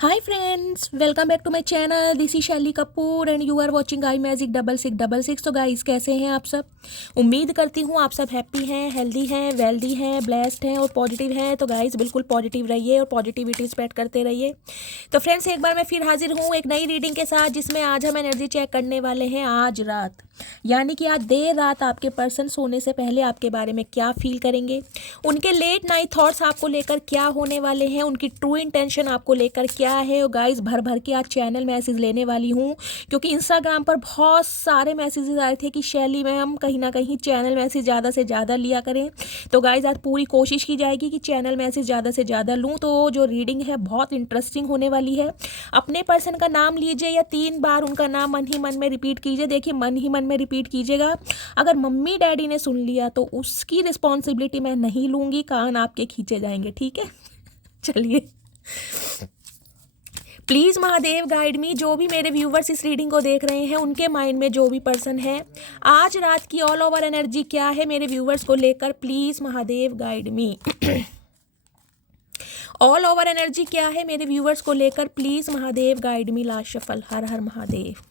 Hi friends, welcome back to my channel. This is शैली Kapoor and you are watching I magic 6666। तो guys कैसे हैं आप सब? उम्मीद करती हूँ आप सब हैप्पी हैं, हेल्दी हैं, वेल्दी हैं, ब्लेस्ड हैं और पॉजिटिव हैं। तो गाइस बिल्कुल पॉजिटिव रहिए और पॉजिटिविटी स्प्रेड करते रहिए। तो फ्रेंड्स एक बार मैं फिर हाजिर हूँ एक नई रीडिंग के साथ, जिसमें आज हम एनर्जी चेक करने वाले हैं आज रात, यानी कि आज देर रात आपके पर्सन सोने से पहले आपके बारे में क्या फील करेंगे, उनके लेट नाइट थॉट्स आपको लेकर क्या होने वाले हैं, उनकी ट्रू इंटेंशन आपको लेकर क्या है। और गाइस भर भर के आज चैनल मैसेज लेने वाली हूँ, क्योंकि इंस्टाग्राम पर बहुत सारे मैसेजेस आए थे कि शैली मैम कहीं ना कहीं चैनल मैसेज ज़्यादा से ज़्यादा लिया करें। तो गाइस आज पूरी कोशिश की जाएगी कि चैनल मैसेज ज़्यादा से ज़्यादा लूँ। तो जो रीडिंग है बहुत इंटरेस्टिंग होने वाली है। अपने पर्सन का नाम लीजिए या 3 बार उनका नाम मन ही मन में रिपीट कीजिए। देखिए मन ही मन में रिपीट कीजिएगा। अगर मम्मी डैडी ने सुन लिया तो उसकी रिस्पॉन्सिबिलिटी मैं नहीं लूँगी, कान आपके खींचे जाएंगे, ठीक है। चलिए प्लीज़ महादेव गाइड मी। जो भी मेरे व्यूवर्स इस रीडिंग को देख रहे हैं उनके माइंड में जो भी पर्सन है, आज रात की ऑल ओवर एनर्जी क्या है मेरे व्यूवर्स को लेकर, please Mahadev guide me. All over energy क्या है मेरे व्यूवर्स को लेकर, please Mahadev guide me. Last shuffle. Har Har Mahadev.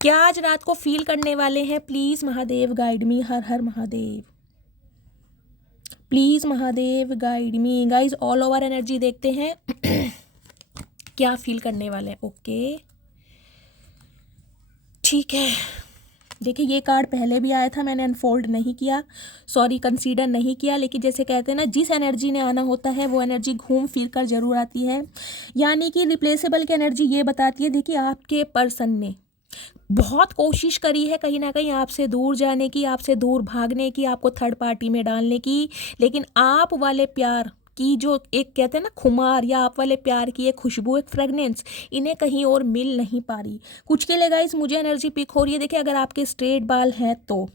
क्या आज रात को फील करने वाले हैं, please Mahadev guide me. Har Har Mahadev. Please Mahadev guide me. Guys all over energy देखते हैं क्या फील करने वाले हैं। ओके ठीक है। देखिए ये कार्ड पहले भी आया था, मैंने अनफोल्ड नहीं किया, सॉरी कंसीडर नहीं किया, लेकिन जैसे कहते हैं ना, जिस एनर्जी ने आना होता है वो एनर्जी घूम फिर कर जरूर आती है। यानी कि रिप्लेसेबल की एनर्जी ये बताती है, देखिए आपके पर्सन ने बहुत कोशिश करी है कहीं ना कहीं आपसे दूर जाने की, आपसे दूर भागने की, आपको थर्ड पार्टी में डालने की, लेकिन आप वाले प्यार की जो एक कहते हैं ना खुमार, या आप वाले प्यार की एक खुशबू, एक फ्रेगनेंस, इन्हें कहीं और मिल नहीं पा रही। कुछ के लिए गाइस मुझे एनर्जी पिक हो रही है। देखिए अगर आपके स्ट्रेट बाल हैं तो,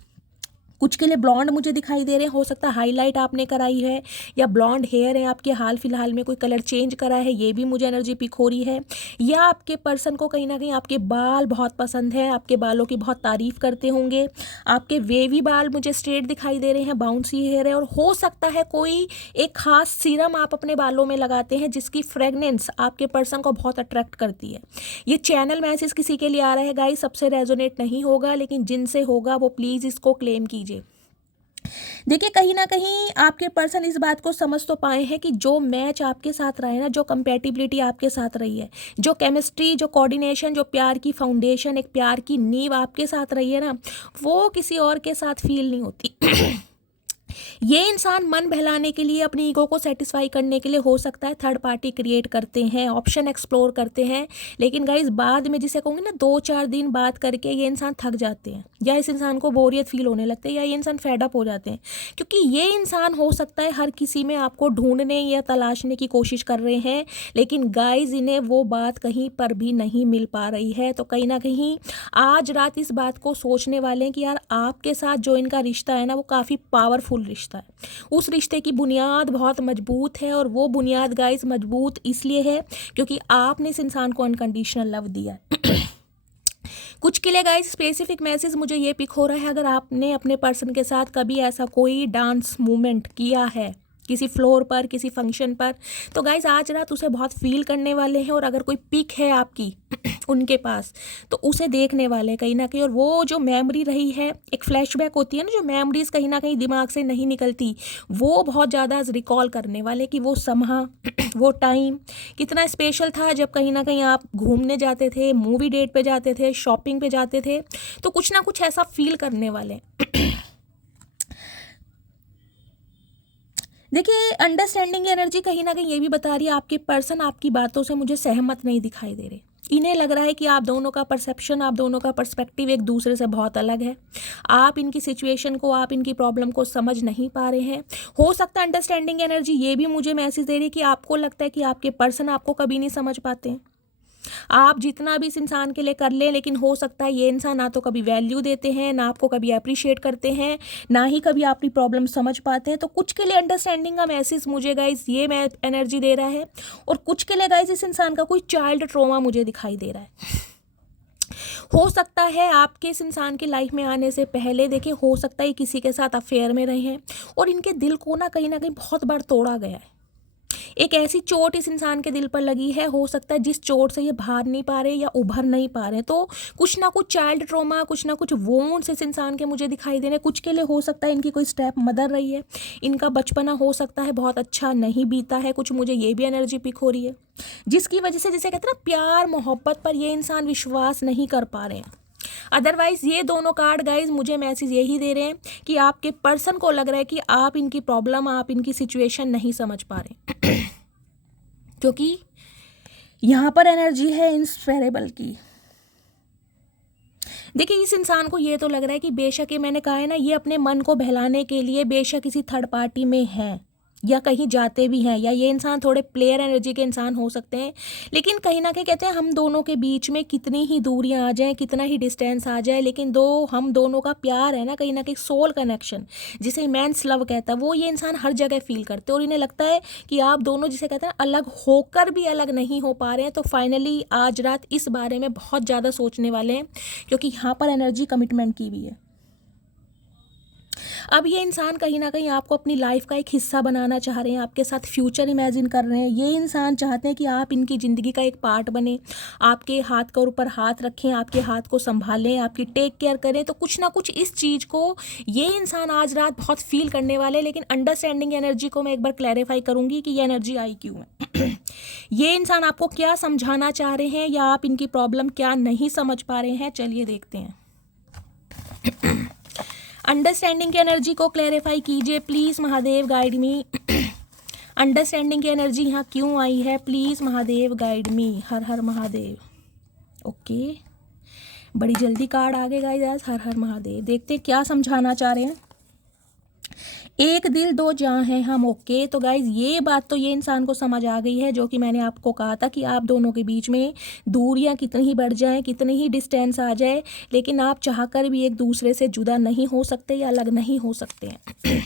कुछ के लिए ब्लॉन्ड मुझे दिखाई दे रहे हैं, हो सकता है हाईलाइट आपने कराई है, या ब्लॉन्ड हेयर है आपके, हाल फिलहाल में कोई कलर चेंज करा है, ये भी मुझे एनर्जी पिक हो रही है। या आपके पर्सन को कहीं ना कहीं आपके बाल बहुत पसंद है, आपके बालों की बहुत तारीफ करते होंगे। आपके वेवी बाल मुझे स्ट्रेट दिखाई दे रहे हैं, बाउंसी हेयर है, और हो सकता है कोई एक खास सीरम आप अपने बालों में लगाते हैं जिसकी फ्रेगनेंस आपके पर्सन को बहुत अट्रैक्ट करती है। ये चैनल मैसेज किसी के लिए आ रहा है गाइस, सबसे रेजोनेट नहीं होगा, लेकिन जिनसे होगा वो प्लीज़ इसको क्लेम कीजिए। देखिए कहीं ना कहीं आपके पर्सन इस बात को समझ तो पाए हैं कि जो मैच आपके साथ रहा है ना, जो कंपेटिबिलिटी आपके साथ रही है, जो केमिस्ट्री, जो कोऑर्डिनेशन, जो प्यार की फाउंडेशन, एक प्यार की नींव आपके साथ रही है ना, वो किसी और के साथ फील नहीं होती। ये इंसान मन बहलाने के लिए, अपनी ईगो को सेटिस्फाई करने के लिए हो सकता है थर्ड पार्टी क्रिएट करते हैं, ऑप्शन एक्सप्लोर करते हैं, लेकिन गाइस बाद में, जिसे कहूँगी ना, 2-4 दिन बात करके ये इंसान थक जाते हैं, या इस इंसान को बोरियत फील होने लगती है, या ये इंसान फेडअप हो जाते हैं। क्योंकि ये इंसान हो सकता है हर किसी में आपको ढूंढने या तलाशने की कोशिश कर रहे हैं, लेकिन गाइस इन्हें वो बात कहीं पर भी नहीं मिल पा रही है। तो कहीं ना कहीं आज रात इस बात को सोचने वाले हैं कि यार आपके साथ जो इनका रिश्ता है ना, वो काफ़ी पावरफुल रिश्ता है। उस रिश्ते की बुनियाद बहुत मजबूत है, और वो बुनियाद गाइस मजबूत इसलिए है क्योंकि आपने इस इंसान को अनकंडीशनल लव दिया है। कुछ के लिए गाइस स्पेसिफिक मैसेज मुझे ये पिक हो रहा है, अगर आपने अपने पर्सन के साथ कभी ऐसा कोई डांस मूवमेंट किया है किसी फ्लोर पर, किसी फंक्शन पर, तो गाइस आज रात उसे बहुत फील करने वाले हैं। और अगर कोई पिक है आपकी उनके पास, तो उसे देखने वाले हैं कहीं ना कहीं, और वो जो मेमोरी रही है, एक फ्लैशबैक होती है ना, जो मेमोरीज कहीं ना कहीं दिमाग से नहीं निकलती, वो बहुत ज़्यादा रिकॉल करने वाले कि वो समा वो टाइम कितना स्पेशल था, जब कहीं ना कहीं आप घूमने जाते थे, मूवी डेट पे जाते थे, शॉपिंग पे जाते थे, तो कुछ ना कुछ ऐसा फील करने वाले। देखिए अंडरस्टैंडिंग एनर्जी कहीं ना कहीं ये भी बता रही है, आपके पर्सन आपकी बातों से मुझे सहमत नहीं दिखाई दे रहे। इन्हें लग रहा है कि आप दोनों का परसेप्शन, आप दोनों का पर्सपेक्टिव एक दूसरे से बहुत अलग है। आप इनकी सिचुएशन को, आप इनकी प्रॉब्लम को समझ नहीं पा रहे हैं। हो सकता है अंडरस्टैंडिंग एनर्जी ये भी मुझे मैसेज दे रही है कि आपको लगता है कि आपके पर्सन आपको कभी नहीं समझ पाते हैं। आप जितना भी इस इंसान के लिए कर लें, लेकिन हो सकता है ये इंसान ना तो कभी वैल्यू देते हैं, ना आपको कभी अप्रिशिएट करते हैं, ना ही कभी आपकी प्रॉब्लम समझ पाते हैं। तो कुछ के लिए अंडरस्टैंडिंग का मैसेज मुझे गाइज ये मैं एनर्जी दे रहा है, और कुछ के लिए गाइज इस इंसान का कोई चाइल्ड ट्रॉमा मुझे दिखाई दे रहा है। हो सकता है आपके इस इंसान की लाइफ में आने से पहले, देखिए हो सकता है किसी के साथ अफेयर में रहे हैं, और इनके दिल को ना कहीं बहुत बार तोड़ा गया है। एक ऐसी चोट इस इंसान के दिल पर लगी है, हो सकता है जिस चोट से ये बाहर नहीं पा रहे या उभर नहीं पा रहे, तो कुछ ना कुछ चाइल्ड ट्रॉमा, कुछ ना कुछ वोंड्स इस इंसान के मुझे दिखाई दे रहे हैं। कुछ के लिए हो सकता है इनकी कोई स्टेप मदर रही है, इनका बचपना हो सकता है बहुत अच्छा नहीं बीता है, कुछ मुझे ये भी एनर्जी पिक हो रही है, जिसकी वजह से जिसे कहते हैं ना प्यार मोहब्बत पर ये इंसान विश्वास नहीं कर पा रहे हैं। अदरवाइज ये दोनों कार्ड गाइज मुझे मैसेज यही दे रहे हैं कि आपके पर्सन को लग रहा है कि आप इनकी प्रॉब्लम, आप इनकी सिचुएशन नहीं समझ पा रहे क्योंकि यहाँ पर एनर्जी है इनस्पेरेबल की। देखिए इस इंसान को ये तो लग रहा है कि बेशक ये, मैंने कहा है ना, ये अपने मन को बहलाने के लिए बेशक किसी थर्ड पार्टी में है या कहीं जाते भी हैं, या ये इंसान थोड़े प्लेयर एनर्जी के इंसान हो सकते हैं, लेकिन कहीं ना कहीं कहते हैं हम दोनों के बीच में कितनी ही दूरियां आ जाएं, कितना ही डिस्टेंस आ जाए, लेकिन हम दोनों का प्यार है ना, कहीं सोल कनेक्शन जिसे इमेंस लव कहता है, वो ये इंसान हर जगह फील करते हैं। और इन्हें लगता है कि आप दोनों जिसे कहते हैं अलग होकर भी अलग नहीं हो पा रहे हैं। तो फाइनली आज रात इस बारे में बहुत ज़्यादा सोचने वाले हैं, क्योंकि यहाँ पर एनर्जी कमिटमेंट की भी है। अब ये इंसान कहीं ना कहीं आपको अपनी लाइफ का एक हिस्सा बनाना चाह रहे हैं, आपके साथ फ्यूचर इमेजिन कर रहे हैं। ये इंसान चाहते हैं कि आप इनकी ज़िंदगी का एक पार्ट बने, आपके हाथ के ऊपर हाथ रखें, आपके हाथ को संभालें, आपकी टेक केयर करें। तो कुछ ना कुछ इस चीज़ को ये इंसान आज रात बहुत फील करने वाले। लेकिन अंडरस्टैंडिंग एनर्जी को मैं एक बार क्लैरिफाई करूँगी कि ये एनर्जी आई क्यों है। ये इंसान आपको क्या समझाना चाह रहे हैं, या आप इनकी प्रॉब्लम क्या नहीं समझ पा रहे हैं, चलिए देखते हैं। अंडरस्टैंडिंग की एनर्जी को क्लैरिफाई कीजिए please Mahadev, guide me. Understanding की एनर्जी यहाँ क्यों आई है, please Mahadev guide me. Har Har Mahadev. Okay, बड़ी जल्दी कार्ड आ गए गाइस आज। हर हर महादेव। देखते हैं क्या समझाना चाह रहे हैं। एक दिल दो जान हैं हम। ओके, तो गाइज ये बात तो ये इंसान को समझ आ गई है, जो कि मैंने आपको कहा था कि आप दोनों के बीच में दूरियां कितनी ही बढ़ जाएं, कितनी ही डिस्टेंस आ जाए, लेकिन आप चाहकर भी एक दूसरे से जुदा नहीं हो सकते या अलग नहीं हो सकते हैं।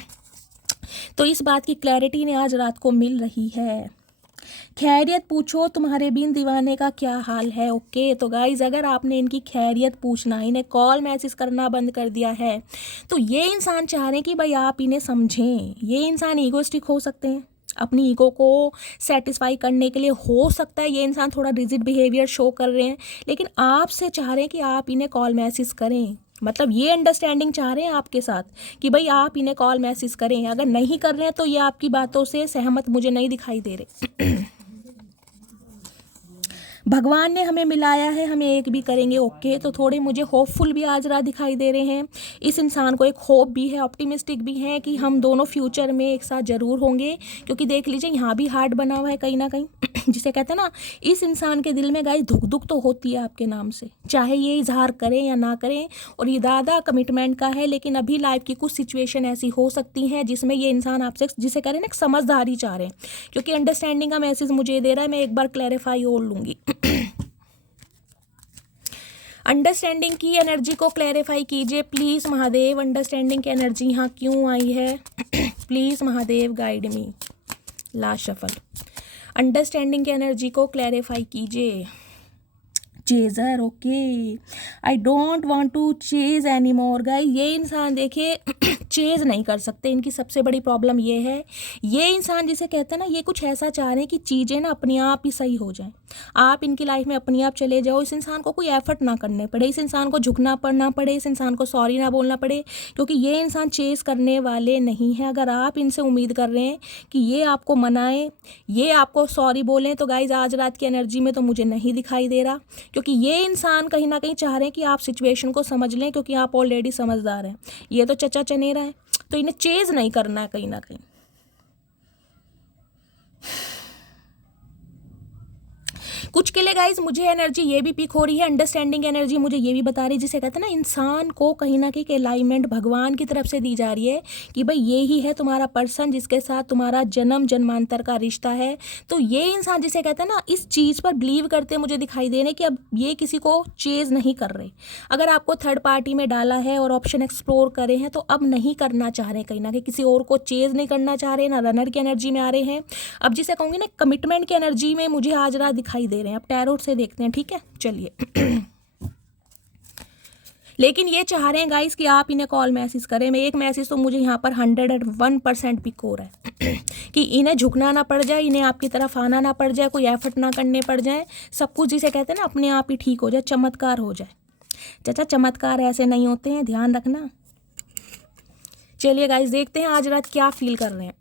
तो इस बात की क्लैरिटी ने आज रात को मिल रही है। खैरियत पूछो तुम्हारे बिन दीवाने का क्या हाल है। ओके, तो गाइज अगर आपने इनकी खैरियत पूछना, इन्हें कॉल मैसेज करना बंद कर दिया है, तो ये इंसान चाह रहे हैं कि भाई आप इन्हें समझें। ये इंसान ईगोइस्टिक हो सकते हैं, अपनी ईगो को सेटिस्फाई करने के लिए हो सकता है ये इंसान थोड़ा रिजिड बिहेवियर शो कर रहे हैं, लेकिन आपसे चाह रहे हैं कि आप इन्हें कॉल मैसेज करें। मतलब ये अंडरस्टैंडिंग चाह रहे हैं आपके साथ कि भाई आप इन्हें कॉल मैसेज करें। अगर नहीं कर रहे हैं तो ये आपकी बातों से सहमत मुझे नहीं दिखाई दे रहे। भगवान ने हमें मिलाया है, हमें एक भी करेंगे। ओके, तो थोड़े मुझे होपफुल भी आज रात दिखाई दे रहे हैं। इस इंसान को एक होप भी है, ऑप्टिमिस्टिक भी है कि हम दोनों फ्यूचर में एक साथ ज़रूर होंगे। क्योंकि देख लीजिए यहाँ भी हार्ट बना हुआ है कहीं ना कहीं, जिसे कहते हैं ना, इस इंसान के दिल में गाइस धुक धुक तो होती है आपके नाम से, चाहे ये इजहार करें या ना करें। और ये ज़्यादा कमिटमेंट का है, लेकिन अभी लाइफ की कुछ सिचुएशन ऐसी हो सकती हैं जिसमें ये इंसान आपसे जिसे करें ना समझदारी चाह रहे हैं। क्योंकि अंडरस्टैंडिंग का मैसेज मुझे दे रहा है, मैं एक बार क्लैरिफाई और लूँगी। अंडरस्टैंडिंग की एनर्जी को क्लैरिफाई कीजिए प्लीज़ महादेव। अंडरस्टैंडिंग की एनर्जी यहाँ क्यों आई है, please Mahadev guide me. Last shuffle. Understanding की एनर्जी को क्लैरिफाई कीजिए। Chaser. Okay, I don't want to chase any more guys. ये इंसान देखिए चेज नहीं कर सकते, इनकी सबसे बड़ी प्रॉब्लम ये है। ये इंसान जिसे कहते हैं ना, ये कुछ ऐसा चाह रहे हैं कि चीज़ें ना अपने आप ही सही हो जाएं, आप इनकी लाइफ में अपने आप चले जाओ। इस इंसान को कोई एफर्ट ना करने पड़े, इस इंसान को झुकना पड़ना पड़े, इस इंसान को सॉरी ना बोलना पड़े, क्योंकि ये इंसान चेज करने वाले नहीं है। अगर आप इनसे उम्मीद कर रहे हैं कि ये आपको मनाएं, ये आपको सॉरी बोलें, तो गाइज आज रात की एनर्जी में तो मुझे नहीं दिखाई दे रहा। क्योंकि ये इंसान कहीं ना कहीं चाह रहे हैं कि आप सिचुएशन को समझ लें, क्योंकि आप ऑलरेडी समझदार हैं। ये तो चचा चनेरा है, तो इन्हें चेज नहीं करना है कहीं ना कहीं। कुछ के लिए गाइज मुझे एनर्जी ये भी पिक हो रही है, अंडरस्टैंडिंग एनर्जी मुझे ये भी बता रही है, जिसे कहते हैं ना, इंसान को कहीं ना कहीं अलाइनमेंट भगवान की तरफ से दी जा रही है कि भाई ये ही है तुम्हारा पर्सन जिसके साथ तुम्हारा जन्म जन्मांतर का रिश्ता है। तो ये इंसान जिसे कहते हैं ना, इस चीज़ पर बिलीव करते मुझे दिखाई दे रहे कि अब ये किसी को चेज नहीं कर रहे। अगर आपको थर्ड पार्टी में डाला है और ऑप्शन एक्सप्लोर करे हैं, तो अब नहीं करना चाह रहे, कहीं ना कहीं किसी और को चेज नहीं करना चाह रहे, ना रनर की एनर्जी में आ रहे हैं। अब जिसे कहूँगी ना, कमिटमेंट की एनर्जी में मुझे आज रात दिखाई दे रहे हैं। अब टैरोट से देखते हैं, ठीक है, चलिए। लेकिन ये चाह रहे हैं गाइस कि आप इन्हें कॉल मैसेज करें। मैं एक मैसेज तो मुझे यहाँ पर 101% पिक हो रहा है कि इन्हें झुकना ना पड़ जाए, इन्हें आपकी तरफ आना ना पड़ जाए, कोई एफर्ट ना करने पड़ जाए, सब कुछ जिसे कहते हैं ना अपने आप ही ठीक हो जाए, चमत्कार हो जाए। चाचा चमत्कार ऐसे नहीं होते हैं, ध्यान रखना। चलिए गाइस देखते हैं आज रात क्या फील कर रहे हैं।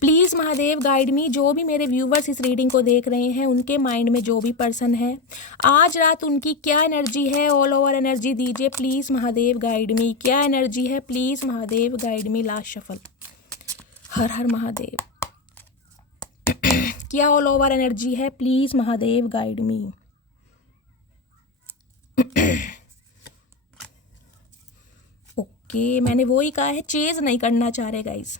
प्लीज़ महादेव गाइड मी, जो भी मेरे व्यूवर्स इस रीडिंग को देख रहे हैं उनके माइंड में जो भी पर्सन है आज रात उनकी क्या एनर्जी है, ऑल ओवर एनर्जी दीजिए प्लीज़ महादेव गाइड मी। क्या एनर्जी है please Mahadev guide me. Last shuffle. Har Har Mahadev. क्या ऑल ओवर एनर्जी है please Mahadev guide me. Okay, मैंने वो ही कहा है, चेज नहीं करना चाह रहे गाइस।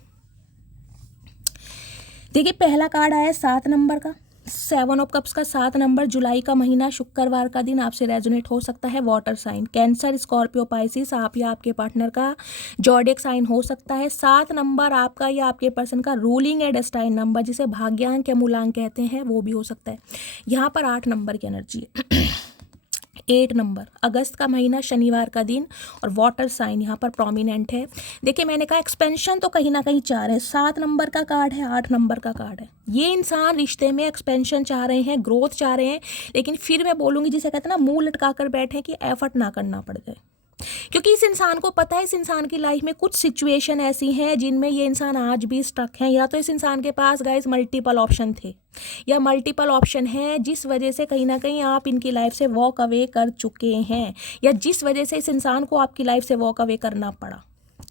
देखिए पहला कार्ड आया 7 नंबर का, 7 ऑफ कप्स का 7 नंबर, जुलाई का महीना, शुक्रवार का दिन आपसे रेजोनेट हो सकता है। Water sign, cancer, Scorpio, Pisces, आप या आपके पार्टनर का जॉडियक साइन हो सकता है। 7 नंबर आपका या आपके पर्सन का रूलिंग एंड डेस्टाइन नंबर, जिसे भाग्यांक या मूलांक कहते हैं, वो भी हो सकता है। यहाँ पर 8 नंबर की एनर्जी है। 8 नंबर, अगस्त का महीना, शनिवार का दिन, और वाटर साइन यहाँ पर प्रोमिनेंट है। देखिए मैंने कहा एक्सपेंशन तो कहीं ना कहीं चाह रहे हैं। 7 नंबर का कार्ड है, 8 नंबर का कार्ड है। ये इंसान रिश्ते में एक्सपेंशन चाह रहे हैं, ग्रोथ चाह रहे हैं, लेकिन फिर मैं बोलूँगी जिसे कहते हैं ना मुंह लटका कर बैठे कि एफर्ट ना करना पड़ जाए, क्योंकि इस इंसान को पता है इस इंसान की लाइफ में कुछ सिचुएशन ऐसी हैं जिनमें ये इंसान आज भी स्टक है। या तो इस इंसान के पास गाइस मल्टीपल ऑप्शन थे, या मल्टीपल ऑप्शन है जिस वजह से कहीं ना कहीं आप इनकी लाइफ से वॉक अवे कर चुके हैं, या जिस वजह से इस इंसान को आपकी लाइफ से वॉक अवे करना पड़ा।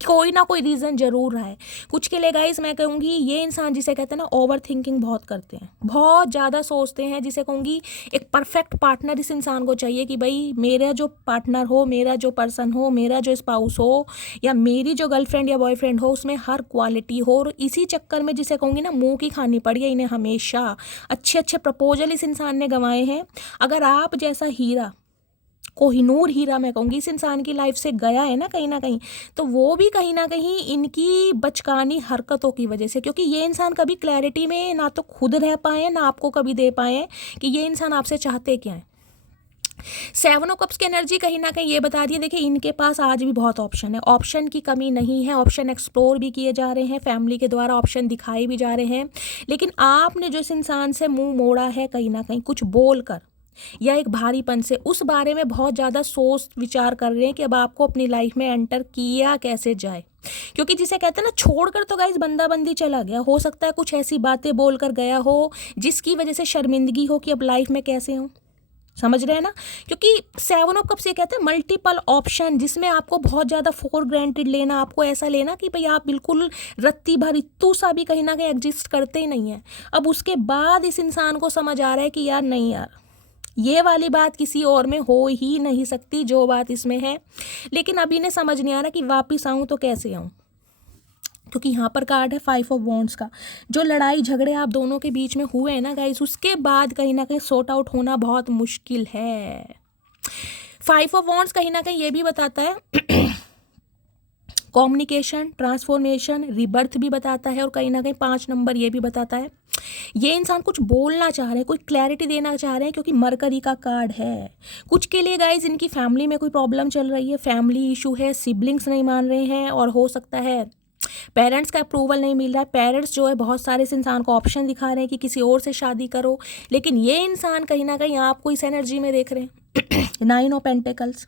कोई ना कोई रीज़न जरूर रहा है। कुछ के लिए गाइस मैं कहूँगी ये इंसान जिसे कहते हैं ना ओवर थिंकिंग बहुत करते हैं, बहुत ज़्यादा सोचते हैं, जिसे कहूँगी एक परफेक्ट पार्टनर इस इंसान को चाहिए कि भाई मेरा जो पार्टनर हो, मेरा जो पर्सन हो, मेरा जो स्पाउस हो, या मेरी जो गर्लफ्रेंड या बॉयफ्रेंड हो, उसमें हर क्वालिटी हो। और इसी चक्कर में जिसे कहूँगी ना मुँह की खानी पड़ी है इन्हें हमेशा। अच्छे अच्छे प्रपोजल इस इंसान ने गंवाए हैं। अगर आप जैसा हीरा, कोहिनूर हीरा मैं कहूँगी, इस इंसान की लाइफ से गया है ना कहीं, तो वो भी कहीं ना कहीं इनकी बचकानी हरकतों की वजह से, क्योंकि ये इंसान कभी क्लैरिटी में ना तो खुद रह पाए ना आपको कभी दे पाए कि ये इंसान आपसे चाहते क्या है। 7 ऑफ कप्स की एनर्जी कहीं ना कहीं ये बता रही है, देखिए इनके पास आज भी बहुत ऑप्शन है, ऑप्शन की कमी नहीं है, ऑप्शन एक्सप्लोर भी किए जा रहे हैं, फैमिली के द्वारा ऑप्शन दिखाए भी जा रहे हैं, लेकिन आपने जो इस इंसान से मुंह मोड़ा है कहीं ना कहीं कुछ बोल कर या एक भारीपन से, उस बारे में बहुत ज़्यादा सोच विचार कर रहे हैं कि अब आपको अपनी लाइफ में एंटर किया कैसे जाए। क्योंकि जिसे कहते हैं ना छोड़कर तो गाइस बंदा बंदी चला गया, हो सकता है कुछ ऐसी बातें बोलकर गया हो जिसकी वजह से शर्मिंदगी हो कि अब लाइफ में कैसे हो, समझ रहे हैं ना। क्योंकि 7 ऑफ कप्स ये कहते हैं मल्टीपल ऑप्शन, जिसमें आपको बहुत ज़्यादा फॉर ग्रांटेड लेना, आपको ऐसा लेना कि भाई आप बिल्कुल रत्ती भर इत्तू सा भी कहीं ना कहीं एग्जिस्ट करते ही नहीं है। अब उसके बाद इस इंसान को समझ आ रहा है कि यार नहीं यार, ये वाली बात किसी और में हो ही नहीं सकती जो बात इसमें है, लेकिन अभी इन्हें समझ नहीं आ रहा कि वापस आऊँ तो कैसे आऊँ। क्योंकि यहाँ पर कार्ड है 5 ऑफ वॉन्ड्स का। जो लड़ाई झगड़े आप दोनों के बीच में हुए हैं ना गाइस, उसके बाद कहीं ना कहीं सॉर्ट आउट होना बहुत मुश्किल है। 5 ऑफ वॉन्ड्स कहीं ना कहीं ये भी बताता है कम्युनिकेशन, ट्रांसफॉर्मेशन, रिबर्थ भी बताता है, और कहीं ना कहीं 5 नंबर ये भी बताता है ये इंसान कुछ बोलना चाह रहे हैं, कोई क्लैरिटी देना चाह रहे हैं, क्योंकि मरकरी का कार्ड है। कुछ के लिए गाइज इनकी फैमिली में कोई प्रॉब्लम चल रही है, फैमिली इशू है, सिबलिंग्स नहीं मान रहे हैं, और हो सकता है पेरेंट्स का अप्रूवल नहीं मिल रहा है। पेरेंट्स जो है बहुत सारे इस इंसान को ऑप्शन दिखा रहे हैं कि किसी और से शादी करो, लेकिन ये इंसान कहीं ना कहीं आपको इस एनर्जी में देख रहे हैं। 9 ऑफ पेंटिकल्स,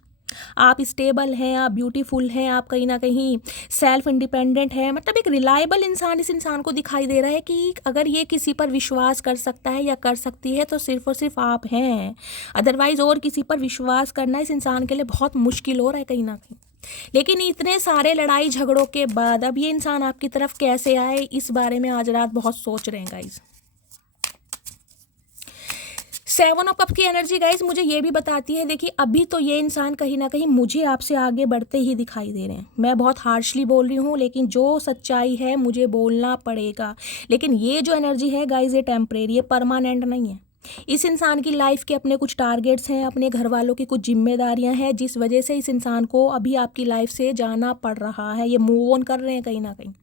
आप स्टेबल हैं, आप ब्यूटीफुल हैं, आप कहीं ना कहीं सेल्फ इंडिपेंडेंट है, मतलब एक रिलायबल इंसान इस इंसान को दिखाई दे रहा है कि अगर ये किसी पर विश्वास कर सकता है या कर सकती है तो सिर्फ और सिर्फ आप हैं। अदरवाइज और किसी पर विश्वास करना इस इंसान के लिए बहुत मुश्किल हो रहा है कहीं ना कहीं। लेकिन इतने सारे लड़ाई झगड़ों के बाद अब ये इंसान आपकी तरफ कैसे आए, इस बारे में आज रात बहुत सोच रहे हैं गाइज। 7 ऑफ कप्स की एनर्जी गाइज मुझे ये भी बताती है, देखिए अभी तो ये इंसान कहीं ना कहीं मुझे आपसे आगे बढ़ते ही दिखाई दे रहे हैं। मैं बहुत हार्शली बोल रही हूँ, लेकिन जो सच्चाई है मुझे बोलना पड़ेगा। लेकिन ये जो एनर्जी है गाइज ये टेम्परेरी है, परमानेंट नहीं है। इस इंसान की लाइफ के अपने कुछ टारगेट्स हैं, अपने घर वालों की कुछ जिम्मेदारियां हैं, जिस वजह से इस इंसान को अभी आपकी लाइफ से जाना पड़ रहा है। ये मूव ऑन कर रहे हैं कहीं ना कहीं,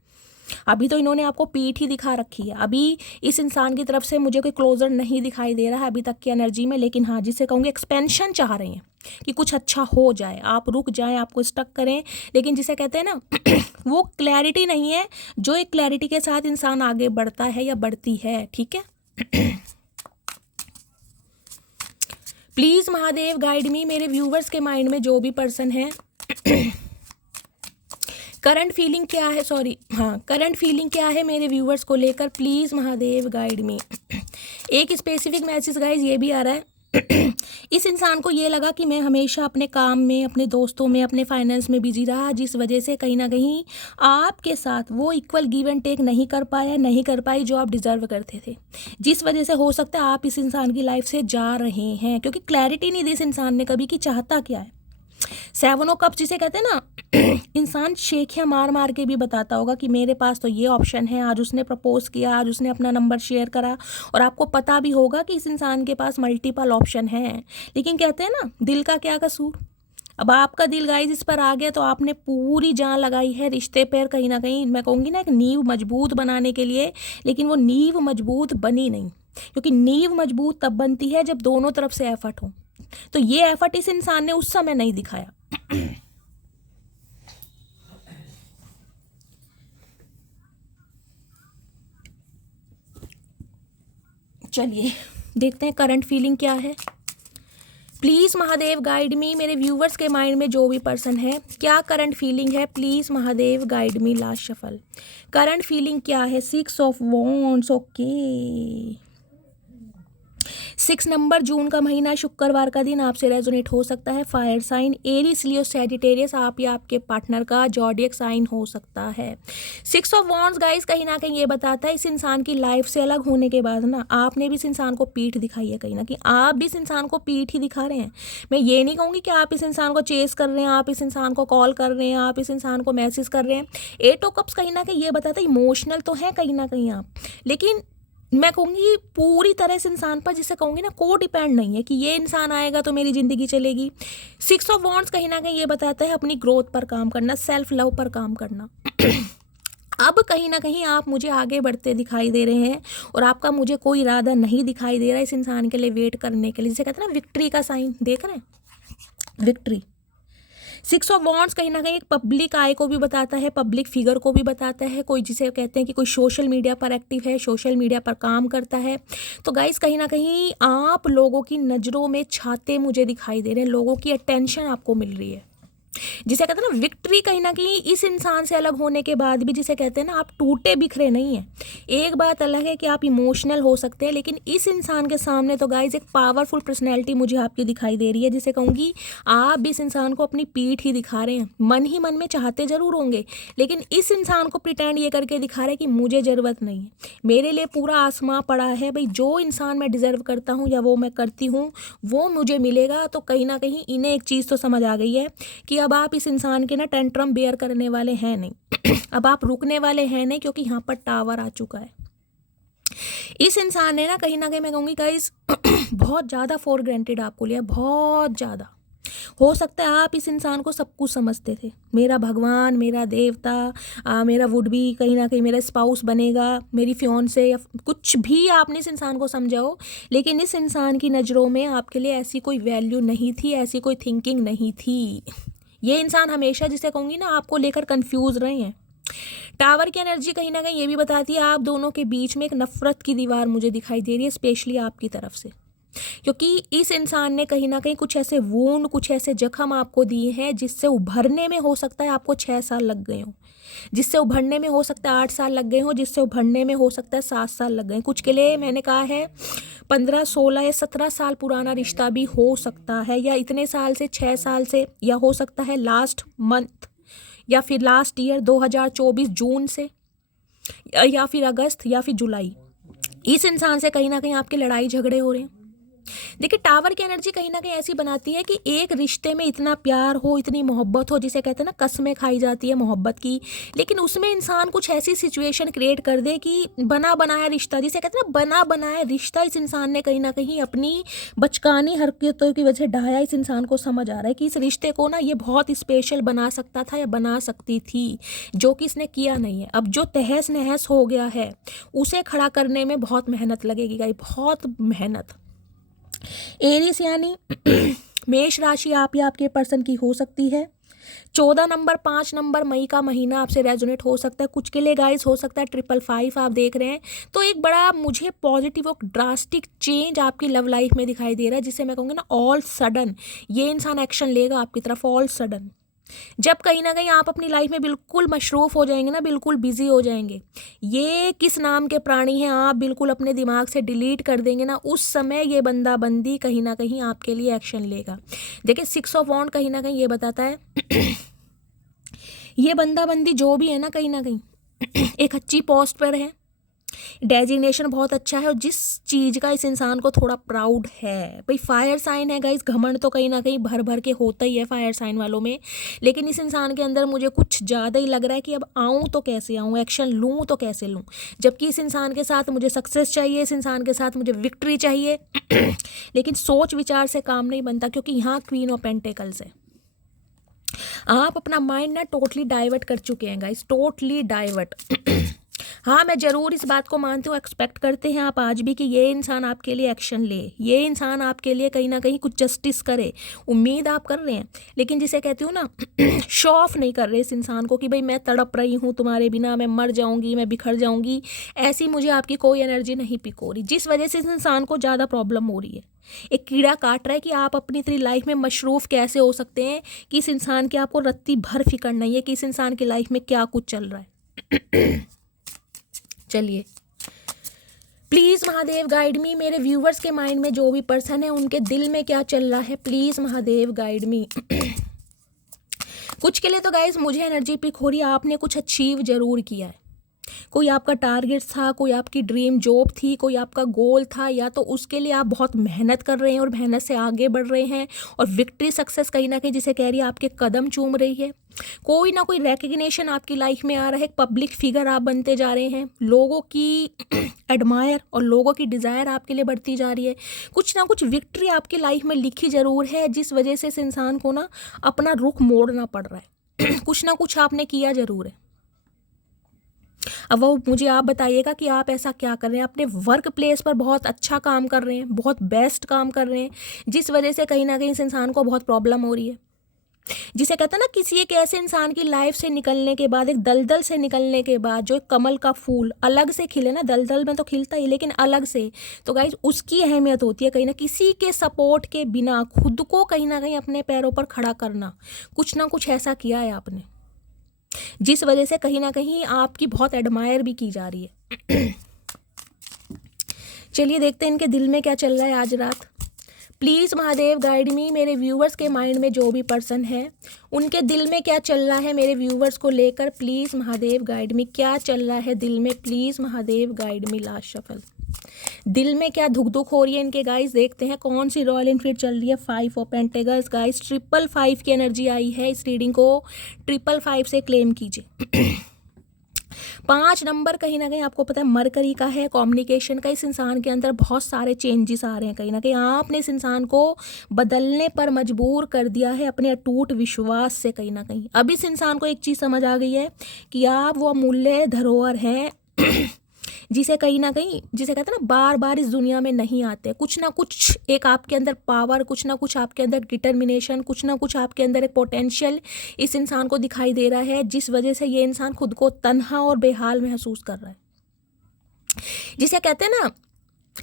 अभी तो इन्होंने आपको पीठ ही दिखा रखी है, अभी इस इंसान की तरफ से मुझे कोई क्लोजर नहीं दिखाई दे रहा है अभी तक की एनर्जी में। लेकिन हाँ, जिसे कहूँगी एक्सपेंशन चाह रहे हैं कि कुछ अच्छा हो जाए, आप रुक जाएं, आपको स्टक करें। लेकिन जिसे कहते हैं ना वो क्लैरिटी नहीं है जो एक क्लैरिटी के साथ इंसान आगे बढ़ता है या बढ़ती है। ठीक है, प्लीज महादेव गाइड मी, मेरे व्यूवर्स के माइंड में जो भी पर्सन है करंट फीलिंग क्या है, सॉरी हाँ, करंट फीलिंग क्या है मेरे व्यूवर्स को लेकर, प्लीज महादेव गाइड मी। एक स्पेसिफिक मैसेज गाइज ये भी आ रहा है इस इंसान को ये लगा कि मैं हमेशा अपने काम में, अपने दोस्तों में, अपने फाइनेंस में बिजी रहा, जिस वजह से कहीं ना कहीं आपके साथ वो इक्वल गिव एंड टेक नहीं कर पाया, नहीं कर पाई जो आप डिजर्व करते थे, जिस वजह से हो सकता है आप इस इंसान की लाइफ से जा रहे हैं, क्योंकि क्लैरिटी नहीं दी इस इंसान ने कभी कि चाहता क्या है। 7 ऑफ कप्स जिसे कहते हैं ना इंसान शेखियाँ मार मार के भी बताता होगा कि मेरे पास तो ये ऑप्शन है, आज उसने प्रपोज किया, आज उसने अपना नंबर शेयर करा, और आपको पता भी होगा कि इस इंसान के पास मल्टीपल ऑप्शन हैं। लेकिन कहते हैं ना दिल का क्या कसूर, अब आपका दिल गाइस इस पर आ गया तो आपने पूरी जान लगाई है रिश्ते पर, कहीं ना कहीं मैं कहूँगी ना एक नींव मजबूत बनाने के लिए, लेकिन वो नींव मजबूत बनी नहीं, क्योंकि नींव मजबूत तब बनती है जब दोनों तरफ से एफर्ट हो। तो ये एफर्ट इस इंसान ने उस समय नहीं दिखाया। चलिए देखते हैं करंट फीलिंग क्या है। प्लीज़ महादेव गाइड मी, मेरे व्यूवर्स के माइंड में जो भी पर्सन है क्या करंट फीलिंग है, please Mahadev guide me. Last shuffle, current feeling क्या है? 6 ऑफ वॉन्ड्स, ओके। 6 नंबर, जून का महीना, शुक्रवार का दिन आपसे रेजोनेट हो सकता है। फायर साइन एरीज, लियो, सैजिटेरियस, आप या आपके पार्टनर का जॉडियक साइन हो सकता है। 6 ऑफ वॉन्ड्स गाइस कहीं ना कहीं ये बताता है इस इंसान की लाइफ से अलग होने के बाद ना आपने भी इस इंसान को पीठ दिखाई है, कहीं ना कहीं आप भी इस इंसान को पीठ ही दिखा रहे हैं। मैं ये नहीं कहूँगी कि आप इस इंसान को चेस कर रहे हैं, आप इस इंसान को कॉल कर रहे हैं, आप इस इंसान को मैसेज कर रहे हैं। 8 ऑफ कप्स कहीं ना कहीं ये बताता है इमोशनल तो है कहीं ना कहीं आप, लेकिन मैं कहूँगी पूरी तरह इस इंसान पर, जिसे कहूँगी ना को डिपेंड नहीं है कि ये इंसान आएगा तो मेरी ज़िंदगी चलेगी। 6 ऑफ वॉन्ड्स कहीं ना कहीं ये बताता है अपनी ग्रोथ पर काम करना, सेल्फ लव पर काम करना। अब कहीं ना कहीं आप मुझे आगे बढ़ते दिखाई दे रहे हैं और आपका मुझे कोई इरादा नहीं दिखाई दे रहा है इस इंसान के लिए वेट करने के लिए, जिसे कहते हैं ना विक्ट्री का साइन, देख रहे हैं विक्ट्री। 6 ऑफ वॉन्ड्स कहीं ना कहीं एक पब्लिक आई को भी बताता है, पब्लिक फिगर को भी बताता है, कोई जिसे कहते हैं कि कोई सोशल मीडिया पर एक्टिव है, सोशल मीडिया पर काम करता है। तो गाइस कहीं ना कहीं आप लोगों की नज़रों में छाते मुझे दिखाई दे रहे हैं, लोगों की अटेंशन आपको मिल रही है, जिसे कहते हैं ना विक्ट्री। कहीं ना कहीं इस इंसान से अलग होने के बाद भी जिसे कहते हैं ना आप टूटे बिखरे नहीं हैं। एक बात अलग है कि आप इमोशनल हो सकते हैं, लेकिन इस इंसान के सामने तो गाइज एक पावरफुल पर्सनैलिटी मुझे आपकी दिखाई दे रही है, जिसे कहूँगी आप भी इस इंसान को अपनी पीठ ही दिखा रहे हैं। मन ही मन में चाहते ज़रूर होंगे, लेकिन इस इंसान को प्रिटेंड ये करके दिखा रहे हैं कि मुझे ज़रूरत नहीं है, मेरे लिए पूरा आसमां पड़ा है भाई, जो इंसान मैं डिज़र्व करता हूँ या वो मैं करती हूँ वो मुझे मिलेगा। तो कहीं ना कहीं इन्हें एक चीज़ तो समझ आ गई है कि अब आप इस इंसान के ना टेंट्रम बेयर करने वाले हैं नहीं अब आप रुकने वाले हैं नहीं, क्योंकि यहाँ पर टावर आ चुका है। इस इंसान ने ना कहीं मैं कहूँगी गाइस बहुत ज़्यादा फॉर ग्रांटेड आपको लिया, बहुत ज़्यादा। हो सकता है आप इस इंसान को सब कुछ समझते थे, मेरा भगवान, मेरा देवता, मेरा वुड भी कहीं ना कहीं मेरा स्पाउस बनेगा, मेरी फियोंसे, या कुछ भी आपने इस इंसान को समझा हो, लेकिन इस इंसान की नज़रों में आपके लिए ऐसी कोई वैल्यू नहीं थी, ऐसी कोई थिंकिंग नहीं थी। ये इंसान हमेशा जिसे कहूँगी ना आपको लेकर कंफ्यूज रहे हैं। टावर की एनर्जी कहीं ना कहीं ये भी बताती है आप दोनों के बीच में एक नफरत की दीवार मुझे दिखाई दे रही है, स्पेशली आपकी तरफ से, क्योंकि इस इंसान ने कहीं ना कहीं कुछ ऐसे वूंड, कुछ ऐसे जख्म आपको दिए हैं जिससे उभरने में हो सकता है आपको 6 साल लग गए हों, जिससे उभरने में हो सकता है 8 साल लग गए हों, जिससे उभरने में हो सकता है 7 साल लग गए। कुछ के लिए मैंने कहा है 15, 16 या 17 साल पुराना रिश्ता भी हो सकता है, या इतने साल से 6 साल से, या हो सकता है लास्ट मंथ या फिर लास्ट ईयर 2024 जून से, या फिर अगस्त या फिर जुलाई। इस इंसान से कहीं ना कहीं आपके लड़ाई झगड़े हो रहे हैं, देखिए टावर की एनर्जी कहीं ना कहीं ऐसी बनाती है कि एक रिश्ते में इतना प्यार हो, इतनी मोहब्बत हो, जिसे कहते हैं ना कस्में खाई जाती है मोहब्बत की, लेकिन उसमें इंसान कुछ ऐसी सिचुएशन क्रिएट कर दे कि बना बनाया रिश्ता, जिसे कहते हैं ना बना बनाया रिश्ता इस इंसान ने कहीं ना कहीं अपनी बचकानी हरकतों की वजह से ढाया। इस इंसान को समझ आ रहा है कि इस रिश्ते को ना ये बहुत स्पेशल बना सकता था या बना सकती थी, जो कि इसने किया नहीं है। अब जो तहस नहस हो गया है उसे खड़ा करने में बहुत मेहनत लगेगी गाइस, बहुत मेहनत। एरिस यानी मेष राशि आप या आपके पर्सन की हो सकती है। 14 नंबर 5 नंबर मई का महीना आपसे रेजोनेट हो सकता है। कुछ के लिए गाइस हो सकता है 555 आप देख रहे हैं तो एक बड़ा मुझे पॉजिटिव और ड्रास्टिक चेंज आपकी लव लाइफ में दिखाई दे रहा है, जिसे मैं कहूँगी ना ऑल सडन ये इंसान एक्शन लेगा आपकी तरफ। ऑल सडन जब कहीं ना कहीं आप अपनी लाइफ में बिल्कुल मशरूफ हो जाएंगे ना, बिल्कुल बिजी हो जाएंगे, ये किस नाम के प्राणी हैं आप बिल्कुल अपने दिमाग से डिलीट कर देंगे ना, उस समय ये बंदा बंदी कहीं ना कहीं आपके लिए एक्शन लेगा। देखिए 6 ऑफ वॉन्ड कहीं ना कहीं ये बताता है ये बंदा बंदी जो भी है ना कहीं एक अच्छी पोस्ट पर है, डेजिग्नेशन बहुत अच्छा है, और जिस चीज़ का इस इंसान को थोड़ा प्राउड है, भाई फायर साइन है गाइस, घमंड तो कहीं ना कहीं भर भर के होता ही है फायर साइन वालों में, लेकिन इस इंसान के अंदर मुझे कुछ ज़्यादा ही लग रहा है कि अब आऊँ तो कैसे आऊँ, एक्शन लूँ तो कैसे लूँ, जबकि इस इंसान के साथ मुझे सक्सेस चाहिए, इस इंसान के साथ मुझे विक्ट्री चाहिए लेकिन सोच विचार से काम नहीं बनता, क्योंकि यहाँ क्वीन ऑफ पेंटिकल्स है। आप अपना माइंड ना टोटली डाइवर्ट कर चुके हैं गाइस, टोटली डाइवर्ट हाँ मैं ज़रूर इस बात को मानती हूँ, एक्सपेक्ट करते हैं आप आज भी कि ये इंसान आपके लिए एक्शन ले, ये इंसान आपके लिए कहीं ना कहीं कुछ जस्टिस करे, उम्मीद आप कर रहे हैं, लेकिन जिसे कहती हूँ ना शो ऑफ नहीं कर रहे इस इंसान को कि भाई मैं तड़प रही हूँ तुम्हारे बिना, मैं मर जाऊँगी, मैं बिखर जाऊँगी, ऐसी मुझे आपकी कोई एनर्जी नहीं पिक हो रही, जिस वजह से इस इंसान को ज़्यादा प्रॉब्लम हो रही है। एक कीड़ा काट रहा है कि आप अपनी इतनी लाइफ में मशरूफ़ कैसे हो सकते हैं कि इस इंसान की आपको रत्ती भर फिक्र नहीं है कि इस इंसान की लाइफ में क्या कुछ चल रहा है। चलिए प्लीज़ महादेव गाइड मी, मेरे व्यूवर्स के माइंड में जो भी पर्सन है उनके दिल में क्या चल रहा है, प्लीज़ महादेव गाइड मी। कुछ के लिए तो गाइस मुझे एनर्जी पिक हो रही है, आपने कुछ अचीव जरूर किया है, कोई आपका टारगेट था, कोई आपकी ड्रीम जॉब थी, कोई आपका गोल था, या तो उसके लिए आप बहुत मेहनत कर रहे हैं और मेहनत से आगे बढ़ रहे हैं, और विक्ट्री सक्सेस कहीं ना कहीं जिसे कह रही है आपके कदम चूम रही है, कोई ना कोई रिकग्निशन आपकी लाइफ में आ रहा है, पब्लिक फिगर आप बनते जा रहे हैं, लोगों की एडमायर और लोगों की डिज़ायर आपके लिए बढ़ती जा रही है, कुछ ना कुछ विक्ट्री आपकी लाइफ में लिखी ज़रूर है, जिस वजह से इस इंसान को ना अपना रुख मोड़ना पड़ रहा है। कुछ ना कुछ आपने किया ज़रूर है। अब वो मुझे आप बताइएगा कि आप ऐसा क्या कर रहे हैं, अपने वर्क प्लेस पर बहुत अच्छा काम कर रहे हैं, बहुत बेस्ट काम कर रहे हैं, जिस वजह से कहीं ना कहीं इस इंसान को बहुत प्रॉब्लम हो रही है, जिसे कहते हैं ना किसी एक ऐसे इंसान की लाइफ से निकलने के बाद, एक दलदल से निकलने के बाद जो एक कमल का फूल अलग से खिले ना, दलदल में तो खिलता ही लेकिन अलग से, तो गाइस उसकी अहमियत होती है कहीं ना किसी के सपोर्ट के बिना खुद को कहीं ना कहीं अपने पैरों पर खड़ा करना, कुछ ना कुछ ऐसा किया है आपने, जिस वजह से कहीं ना कहीं आपकी बहुत एडमायर भी की जा रही है। चलिए देखते हैं इनके दिल में क्या चल रहा है आज रात। प्लीज़ महादेव गाइड मी, मेरे व्यूवर्स के माइंड में जो भी पर्सन है उनके दिल में क्या चल रहा है मेरे व्यूवर्स को लेकर, प्लीज़ महादेव गाइड मी, क्या चल रहा है दिल में, please Mahadev guide me. Last shuffle, दिल में क्या धुक धुक हो रही है इनके गाइस, देखते हैं कौन सी रॉयल इनफील्ड चल रही है। 5 ऑफ पेंटेकल्स गाइस, 555 की एनर्जी आई है, इस रीडिंग को 555 से क्लेम कीजिए। 5 नंबर कहीं ना कहीं आपको पता है मरकरी का है, कम्युनिकेशन का, इस इंसान के अंदर बहुत सारे चेंजेस आ रहे हैं, कहीं ना कहीं आपने इस इंसान को बदलने पर मजबूर कर दिया है अपने अटूट विश्वास से, कहीं ना कहीं अब इस इंसान को एक चीज़ समझ आ गई है कि आप वो अमूल्य धरोहर हैं जिसे कहीं ना कहीं, जिसे कहते हैं ना बार बार इस दुनिया में नहीं आते, कुछ ना कुछ एक आपके अंदर पावर, कुछ ना कुछ आपके अंदर डिटर्मिनेशन, कुछ ना कुछ आपके अंदर एक पोटेंशियल इस इंसान को दिखाई दे रहा है, जिस वजह से ये इंसान खुद को तन्हा और बेहाल महसूस कर रहा है, जिसे कहते हैं ना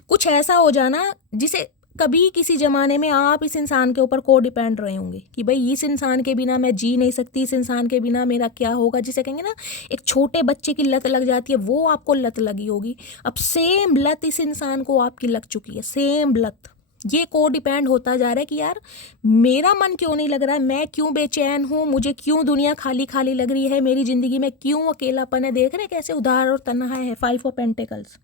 कुछ ऐसा हो जाना जिसे कभी किसी ज़माने में आप इस इंसान के ऊपर को डिपेंड रहे होंगे कि भाई इस इंसान के बिना मैं जी नहीं सकती, इस इंसान के बिना मेरा क्या होगा, जिसे कहेंगे ना एक छोटे बच्चे की लत लग जाती है, वो आपको लत लगी होगी, अब सेम लत इस इंसान को आपकी लग चुकी है, सेम लत, ये को डिपेंड होता जा रहा है कि यार मेरा मन क्यों नहीं लग रहा है, मैं क्यों बेचैन हूँ, मुझे क्यों दुनिया खाली खाली लग रही है, मेरी ज़िंदगी में क्यों अकेलापन है, देख रहे हैं कैसे उदार और तन्हा है। 5 ऑफ पेंटिकल्स,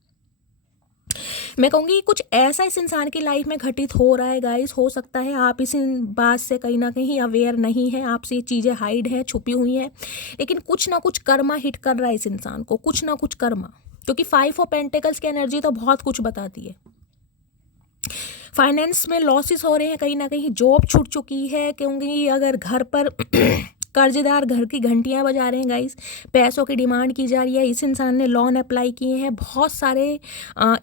मैं कहूँगी कुछ ऐसा इस इंसान की लाइफ में घटित हो रहा है गाइस, हो सकता है आप इस बात से कहीं ना कहीं अवेयर नहीं है, आपसे ये चीज़ें हाइड हैं, छुपी हुई हैं, लेकिन कुछ ना कुछ कर्मा हिट कर रहा है इस इंसान को, कुछ ना कुछ कर्मा। क्योंकि 5 ऑफ पेंटिकल्स की एनर्जी तो बहुत कुछ बताती है। फाइनेंस में लॉसेस हो रहे हैं, कहीं ना कहीं जॉब छूट चुकी है, क्योंकि अगर घर पर कर्जदार घर की घंटियां बजा रहे हैं गाइस, पैसों की डिमांड की जा रही है, इस इंसान ने लोन अप्लाई किए हैं, बहुत सारे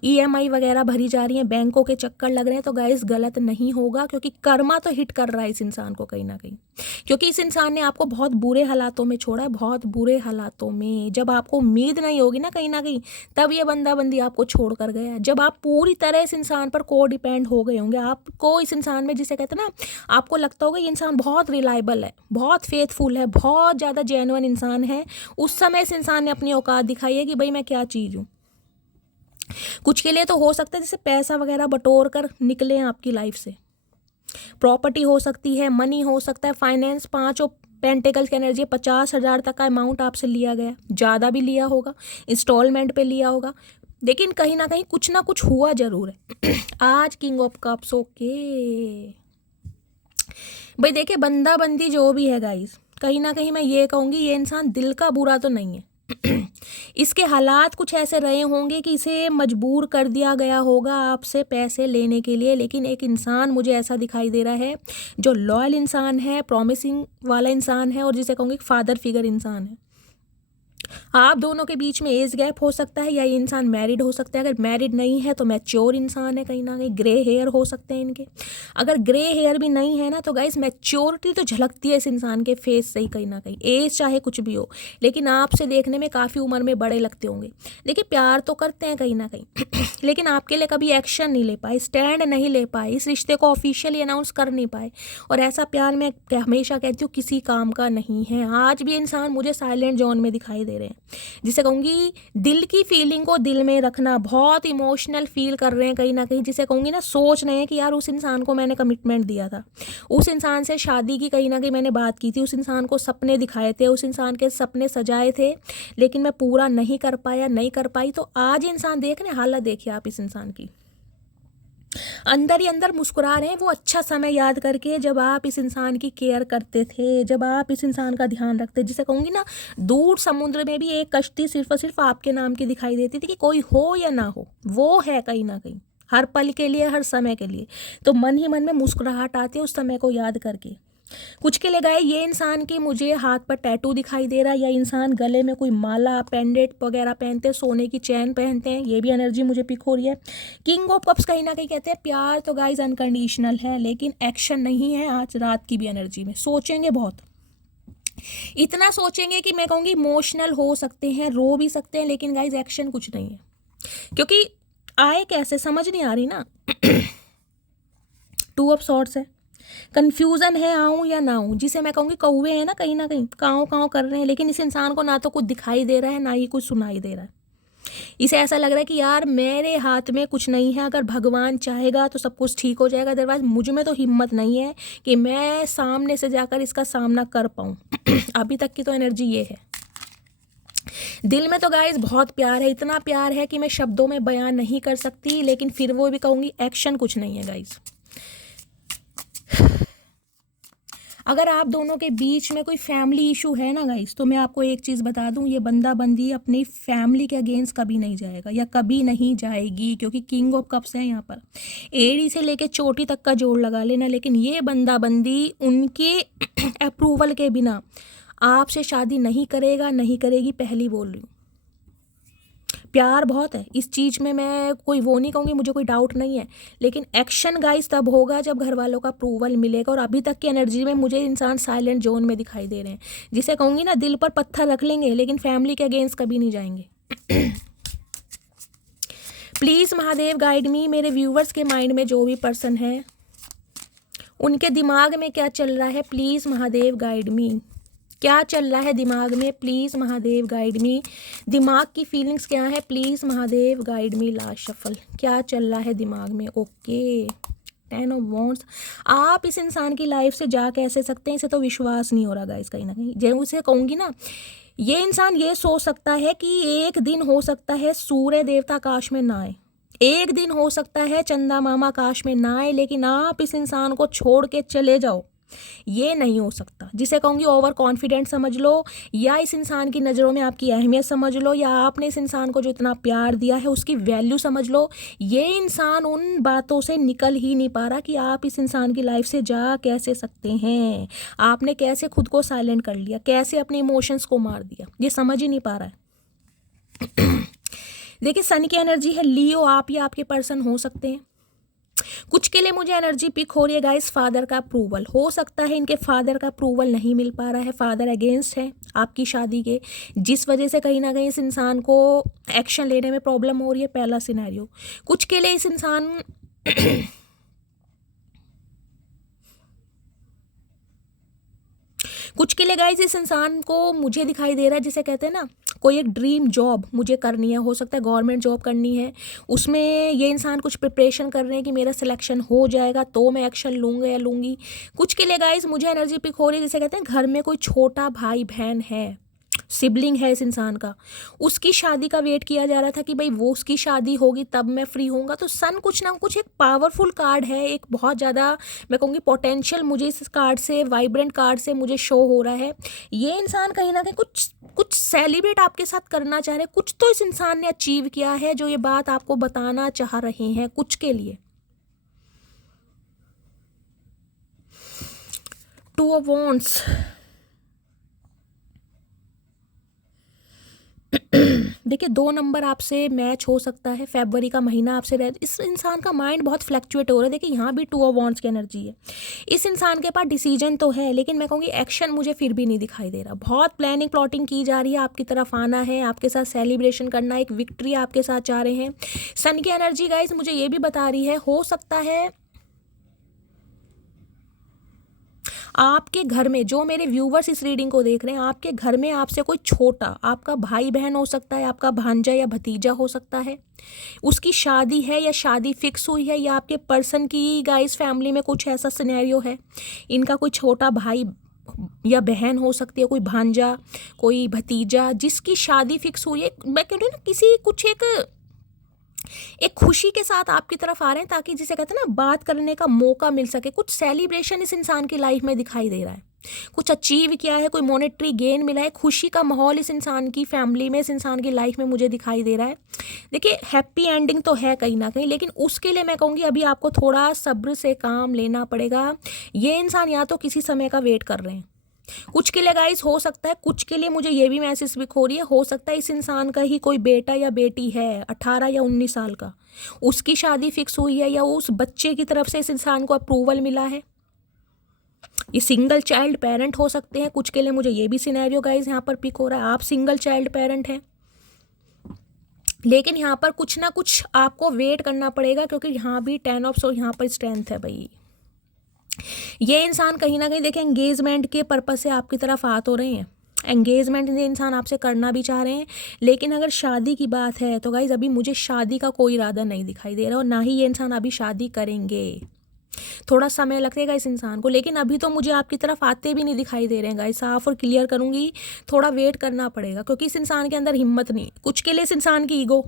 ईएमआई वगैरह भरी जा रही हैं, बैंकों के चक्कर लग रहे हैं, तो गाइस गलत नहीं होगा, क्योंकि कर्मा तो हिट कर रहा है इस इंसान को कहीं ना कहीं। क्योंकि इस इंसान ने आपको बहुत बुरे हालातों में छोड़ा है, बहुत बुरे हालातों में। जब आपको उम्मीद नहीं होगी ना कहीं ना कहीं, तब ये बंदा बंदी आपको छोड़ कर गया। जब आप पूरी तरह इस इंसान पर को डिपेंड हो गए होंगे, आपको इस इंसान में, जिसे कहते हैं ना, आपको लगता होगा ये इंसान बहुत रिलायबल है, बहुत फेथफुल है, बहुत ज़्यादा जेन्युइन इंसान है, उस समय इस इंसान ने अपनी औकात दिखाई है कि भाई मैं क्या चीज़ हूँ। कुछ के लिए तो हो सकता है जैसे पैसा वगैरह बटोर कर निकले आपकी लाइफ से, प्रॉपर्टी हो सकती है, मनी हो सकता है, फाइनेंस, 5 ऑफ पेंटिकल्स की एनर्जी, 50,000 तक का अमाउंट आपसे लिया गया, ज़्यादा भी लिया होगा, इंस्टॉलमेंट पे लिया होगा, लेकिन कहीं ना कुछ हुआ जरूर है। आज किंग ऑफ कप्स, ओके भाई देखिए, बंदा बंदी जो भी है गाइस, कहीं ना कहीं मैं ये कहूँगी ये इंसान दिल का बुरा तो नहीं है। इसके हालात कुछ ऐसे रहे होंगे कि इसे मजबूर कर दिया गया होगा आपसे पैसे लेने के लिए, लेकिन एक इंसान मुझे ऐसा दिखाई दे रहा है जो लॉयल इंसान है, प्रॉमिसिंग वाला इंसान है, और जिसे कहूँगी फादर फिगर इंसान है। आप दोनों के बीच में एज गैप हो सकता है, या ये इंसान मैरिड हो सकता है, अगर मैरिड नहीं है तो मैच्योर इंसान है, कहीं ना कहीं ग्रे हेयर हो सकते हैं इनके, अगर ग्रे हेयर भी नहीं है ना तो गाइस मैच्योरिटी तो झलकती है इस इंसान के फेस से ही, कहीं ना कहीं एज चाहे कुछ भी हो, लेकिन आपसे देखने में काफ़ी उम्र में बड़े लगते होंगे। देखिए प्यार तो करते हैं कहीं ना कहीं, लेकिन आपके लिए कभी एक्शन नहीं ले पाए, स्टैंड नहीं ले पाए, इस रिश्ते को ऑफिशियली अनाउंस कर नहीं पाए, और ऐसा प्यार मैं हमेशा कहती हूँ किसी काम का नहीं है। आज भी इंसान मुझे साइलेंट जोन में दिखाई दे रहे हैं, जिसे कहूँगी दिल की फीलिंग को दिल में रखना, बहुत इमोशनल फील कर रहे हैं कहीं ना कहीं, जिसे कहूँगी ना सोच रहे हैं कि यार उस इंसान को मैंने कमिटमेंट दिया था, उस इंसान से शादी की कहीं ना कहीं मैंने बात की थी, उस इंसान को सपने दिखाए थे, उस इंसान के सपने सजाए थे, लेकिन मैं पूरा नहीं कर पाया, नहीं कर पाई। तो आज इंसान देख रहे, हालत देखिए आप इस इंसान की, अंदर ही अंदर मुस्कुरा रहे हैं, वो अच्छा समय याद करके जब आप इस इंसान की केयर करते थे, जब आप इस इंसान का ध्यान रखते, जिसे कहूँगी ना दूर समुद्र में भी एक कश्ती सिर्फ और सिर्फ आपके नाम की दिखाई देती थी, कि कोई हो या ना हो वो है कहीं ना कहीं, हर पल के लिए, हर समय के लिए। तो मन ही मन में मुस्कुराहट आती है उस समय को याद करके। कुछ के लिए गाय ये इंसान की मुझे हाथ पर टैटू दिखाई दे रहा है, या इंसान गले में कोई माला पेंडेंट वगैरह पहनते हैं, सोने की चैन पहनते हैं, ये भी एनर्जी मुझे पिक हो रही है। किंग ऑफ कप्स कहीं ना कहीं कहते हैं प्यार तो गाइज अनकंडीशनल है, लेकिन एक्शन नहीं है। आज रात की भी एनर्जी में सोचेंगे बहुत, इतना सोचेंगे कि मैं कहूँगी इमोशनल हो सकते हैं, रो भी सकते हैं, लेकिन गाइज एक्शन कुछ नहीं है, क्योंकि आए कैसे समझ नहीं आ रही ना। 2 ऑफ सॉर्ड्स है, कन्फ्यूज़न है आऊँ या ना आऊँ, जिसे मैं कहूँगी कौवे हैं ना कहीं काँव काँव कर रहे हैं, लेकिन इस इंसान को ना तो कुछ दिखाई दे रहा है, ना ही कुछ सुनाई दे रहा है। इसे ऐसा लग रहा है कि यार मेरे हाथ में कुछ नहीं है, अगर भगवान चाहेगा तो सब कुछ ठीक हो जाएगा, अदरवाइज मुझ में तो हिम्मत नहीं है कि मैं सामने से जाकर इसका सामना कर पाऊँ। अभी तक की तो एनर्जी ये है। दिल में तो गाइस बहुत प्यार है, इतना प्यार है कि मैं शब्दों में बयान नहीं कर सकती, लेकिन फिर वो भी कहूँगी एक्शन कुछ नहीं है गाइस। अगर आप दोनों के बीच में कोई फैमिली इशू है ना गाइस, तो मैं आपको एक चीज़ बता दूं, ये बंदा बंदी अपनी फैमिली के अगेंस्ट कभी नहीं जाएगा, या कभी नहीं जाएगी, क्योंकि किंग ऑफ कप्स है यहाँ पर। एड़ी से लेके चोटी तक का जोड़ लगा लेना, लेकिन ये बंदा बंदी उनके अप्रूवल के बिना आपसे शादी नहीं करेगा, नहीं करेगी, पहली बोल रही हूँ। प्यार बहुत है इस चीज़ में, मैं कोई वो नहीं कहूँगी, मुझे कोई डाउट नहीं है, लेकिन एक्शन गाइस तब होगा जब घर वालों का अप्रूवल मिलेगा। और अभी तक की एनर्जी में मुझे इंसान साइलेंट जोन में दिखाई दे रहे हैं, जिसे कहूँगी ना दिल पर पत्थर रख लेंगे, लेकिन फैमिली के अगेंस्ट कभी नहीं जाएंगे। प्लीज़ महादेव गाइड मी, मेरे व्यूवर्स के माइंड में जो भी पर्सन है उनके दिमाग में क्या चल रहा है, प्लीज़ महादेव गाइड मी, क्या चल रहा है दिमाग में, प्लीज़ महादेव गाइड मी, दिमाग की फीलिंग्स क्या है, please Mahadev guide me. Last shuffle, क्या चल रहा है दिमाग में। ओके 10 ऑफ वॉन्ड्स, आप इस इंसान की लाइफ से जा कैसे सकते हैं, इसे तो विश्वास नहीं हो रहा गाइस कहीं ना कहीं। जैसे उसे कहूँगी ना, ये इंसान ये सोच सकता है कि एक दिन हो सकता है सूर्य देवता आकाश में ना आए, एक दिन हो सकता है चंदा मामा आकाश में ना आए, लेकिन आप इस इंसान को छोड़ के चले जाओ, ये नहीं हो सकता। जिसे कहूँगी ओवर कॉन्फिडेंट समझ लो, या इस इंसान की नज़रों में आपकी अहमियत समझ लो, या आपने इस इंसान को जो इतना प्यार दिया है उसकी वैल्यू समझ लो। ये इंसान उन बातों से निकल ही नहीं पा रहा कि आप इस इंसान की लाइफ से जा कैसे सकते हैं। आपने कैसे खुद को साइलेंट कर लिया, कैसे अपने इमोशंस को मार दिया, ये समझ ही नहीं पा रहा है। देखिए सन की एनर्जी है लियो, आप या आपके पर्सन हो सकते हैं। कुछ के लिए मुझे एनर्जी पिक हो रही है गाइस, फादर का अप्रूवल हो सकता है, इनके फादर का अप्रूवल नहीं मिल पा रहा है, फादर अगेंस्ट है आपकी शादी के, जिस वजह से कहीं ना कहीं इस इंसान को एक्शन लेने में प्रॉब्लम हो रही है, पहला सिनेरियो। कुछ के लिए इस इंसान कुछ के लिए गाइस इस इंसान को मुझे दिखाई दे रहा है, जिसे कहते हैं ना कोई एक ड्रीम जॉब मुझे करनी है, हो सकता है गवर्नमेंट जॉब करनी है, उसमें ये इंसान कुछ प्रिपरेशन कर रहे हैं कि मेरा सिलेक्शन हो जाएगा तो मैं एक्शन लूँगा या लूँगी। कुछ के लिए गाइस मुझे एनर्जी पिक हो रही है, जिसे कहते हैं घर में कोई छोटा भाई बहन है, सिबलिंग है इस इंसान का, उसकी शादी का वेट किया जा रहा था कि भाई वो उसकी शादी होगी तब मैं फ्री होऊंगा। तो सन कुछ ना कुछ एक पावरफुल कार्ड है, एक बहुत ज़्यादा मैं कहूँगी पोटेंशियल मुझे इस कार्ड से, वाइब्रेंट कार्ड से मुझे शो हो रहा है। ये इंसान कहीं ना कहीं कुछ कुछ सेलिब्रेट आपके साथ करना चाह रहे हैं, कुछ तो इस इंसान ने अचीव किया है जो ये बात आपको बताना चाह रहे हैं कुछ के लिए। टू ऑफ वॉन्ड्स, देखिए 2 नंबर आपसे मैच हो सकता है, फरवरी का महीना आपसे रह, इस इंसान का माइंड बहुत फ्लैक्चुएट हो रहा है। देखिए यहाँ भी 2 ऑफ वॉन्ड्स की एनर्जी है, इस इंसान के पास डिसीजन तो है, लेकिन मैं कहूँगी एक्शन मुझे फिर भी नहीं दिखाई दे रहा। बहुत प्लानिंग प्लॉटिंग की जा रही है, आपकी तरफ आना है, आपके साथ सेलिब्रेशन करना, एक विक्ट्री आपके साथ चाह रहे हैं। सन की एनर्जी गाइस मुझे ये भी बता रही है, हो सकता है आपके घर में, जो मेरे व्यूवर्स इस रीडिंग को देख रहे हैं, आपके घर में आपसे कोई छोटा, आपका भाई बहन हो सकता है, आपका भांजा या भतीजा हो सकता है, उसकी शादी है या शादी फिक्स हुई है, या आपके पर्सन की गाइस फैमिली में कुछ ऐसा सिनेरियो है, इनका कोई छोटा भाई या बहन हो सकती है, कोई भांजा, कोई भतीजा जिसकी शादी फिक्स हुई है। मैं कह रही हूँ ना किसी कुछ एक खुशी के साथ आपकी तरफ आ रहे हैं, ताकि जिसे कहते हैं ना बात करने का मौका मिल सके। कुछ सेलिब्रेशन इस इंसान की लाइफ में दिखाई दे रहा है, कुछ अचीव किया है, कोई मॉनेटरी गेन मिला है, खुशी का माहौल इस इंसान की फैमिली में, इस इंसान की लाइफ में मुझे दिखाई दे रहा है। देखिए हैप्पी एंडिंग तो है कहीं ना कहीं, लेकिन उसके लिए मैं कहूँगी अभी आपको थोड़ा सब्र से काम लेना पड़ेगा। ये इंसान या तो किसी समय का वेट कर रहे हैं, कुछ के लिए गाइस हो सकता है, कुछ के लिए मुझे ये भी मैसेज भी हो रही है, हो सकता है इस इंसान का ही कोई बेटा या बेटी है 18 या 19 साल का, उसकी शादी फिक्स हुई है, या उस बच्चे की तरफ से इस इंसान को अप्रूवल मिला है। ये सिंगल चाइल्ड पेरेंट हो सकते हैं, कुछ के लिए मुझे ये भी सिनेरियो गाइस यहाँ पर पिक हो रहा है, आप सिंगल चाइल्ड पेरेंट हैं, लेकिन यहाँ पर कुछ ना कुछ आपको वेट करना पड़ेगा, क्योंकि यहाँ भी 10 ऑफ सोर्ड यहाँ पर स्ट्रेंथ है भाई। ये इंसान कहीं ना कहीं देखिए एंगेजमेंट के पर्पस से आपकी तरफ आ तो रहे हैं, एंगेजमेंट ये इंसान आपसे करना भी चाह रहे हैं, लेकिन अगर शादी की बात है तो गाइज अभी मुझे शादी का कोई इरादा नहीं दिखाई दे रहा, और ना ही ये इंसान अभी शादी करेंगे। थोड़ा समय लगेगा इस इंसान को, लेकिन अभी तो मुझे आपकी तरफ आते भी नहीं दिखाई दे रहे हैं गाइज, साफ और क्लियर करूंगी, थोड़ा वेट करना पड़ेगा, क्योंकि इस इंसान के अंदर हिम्मत नहीं। कुछ के लिए इस इंसान की ईगो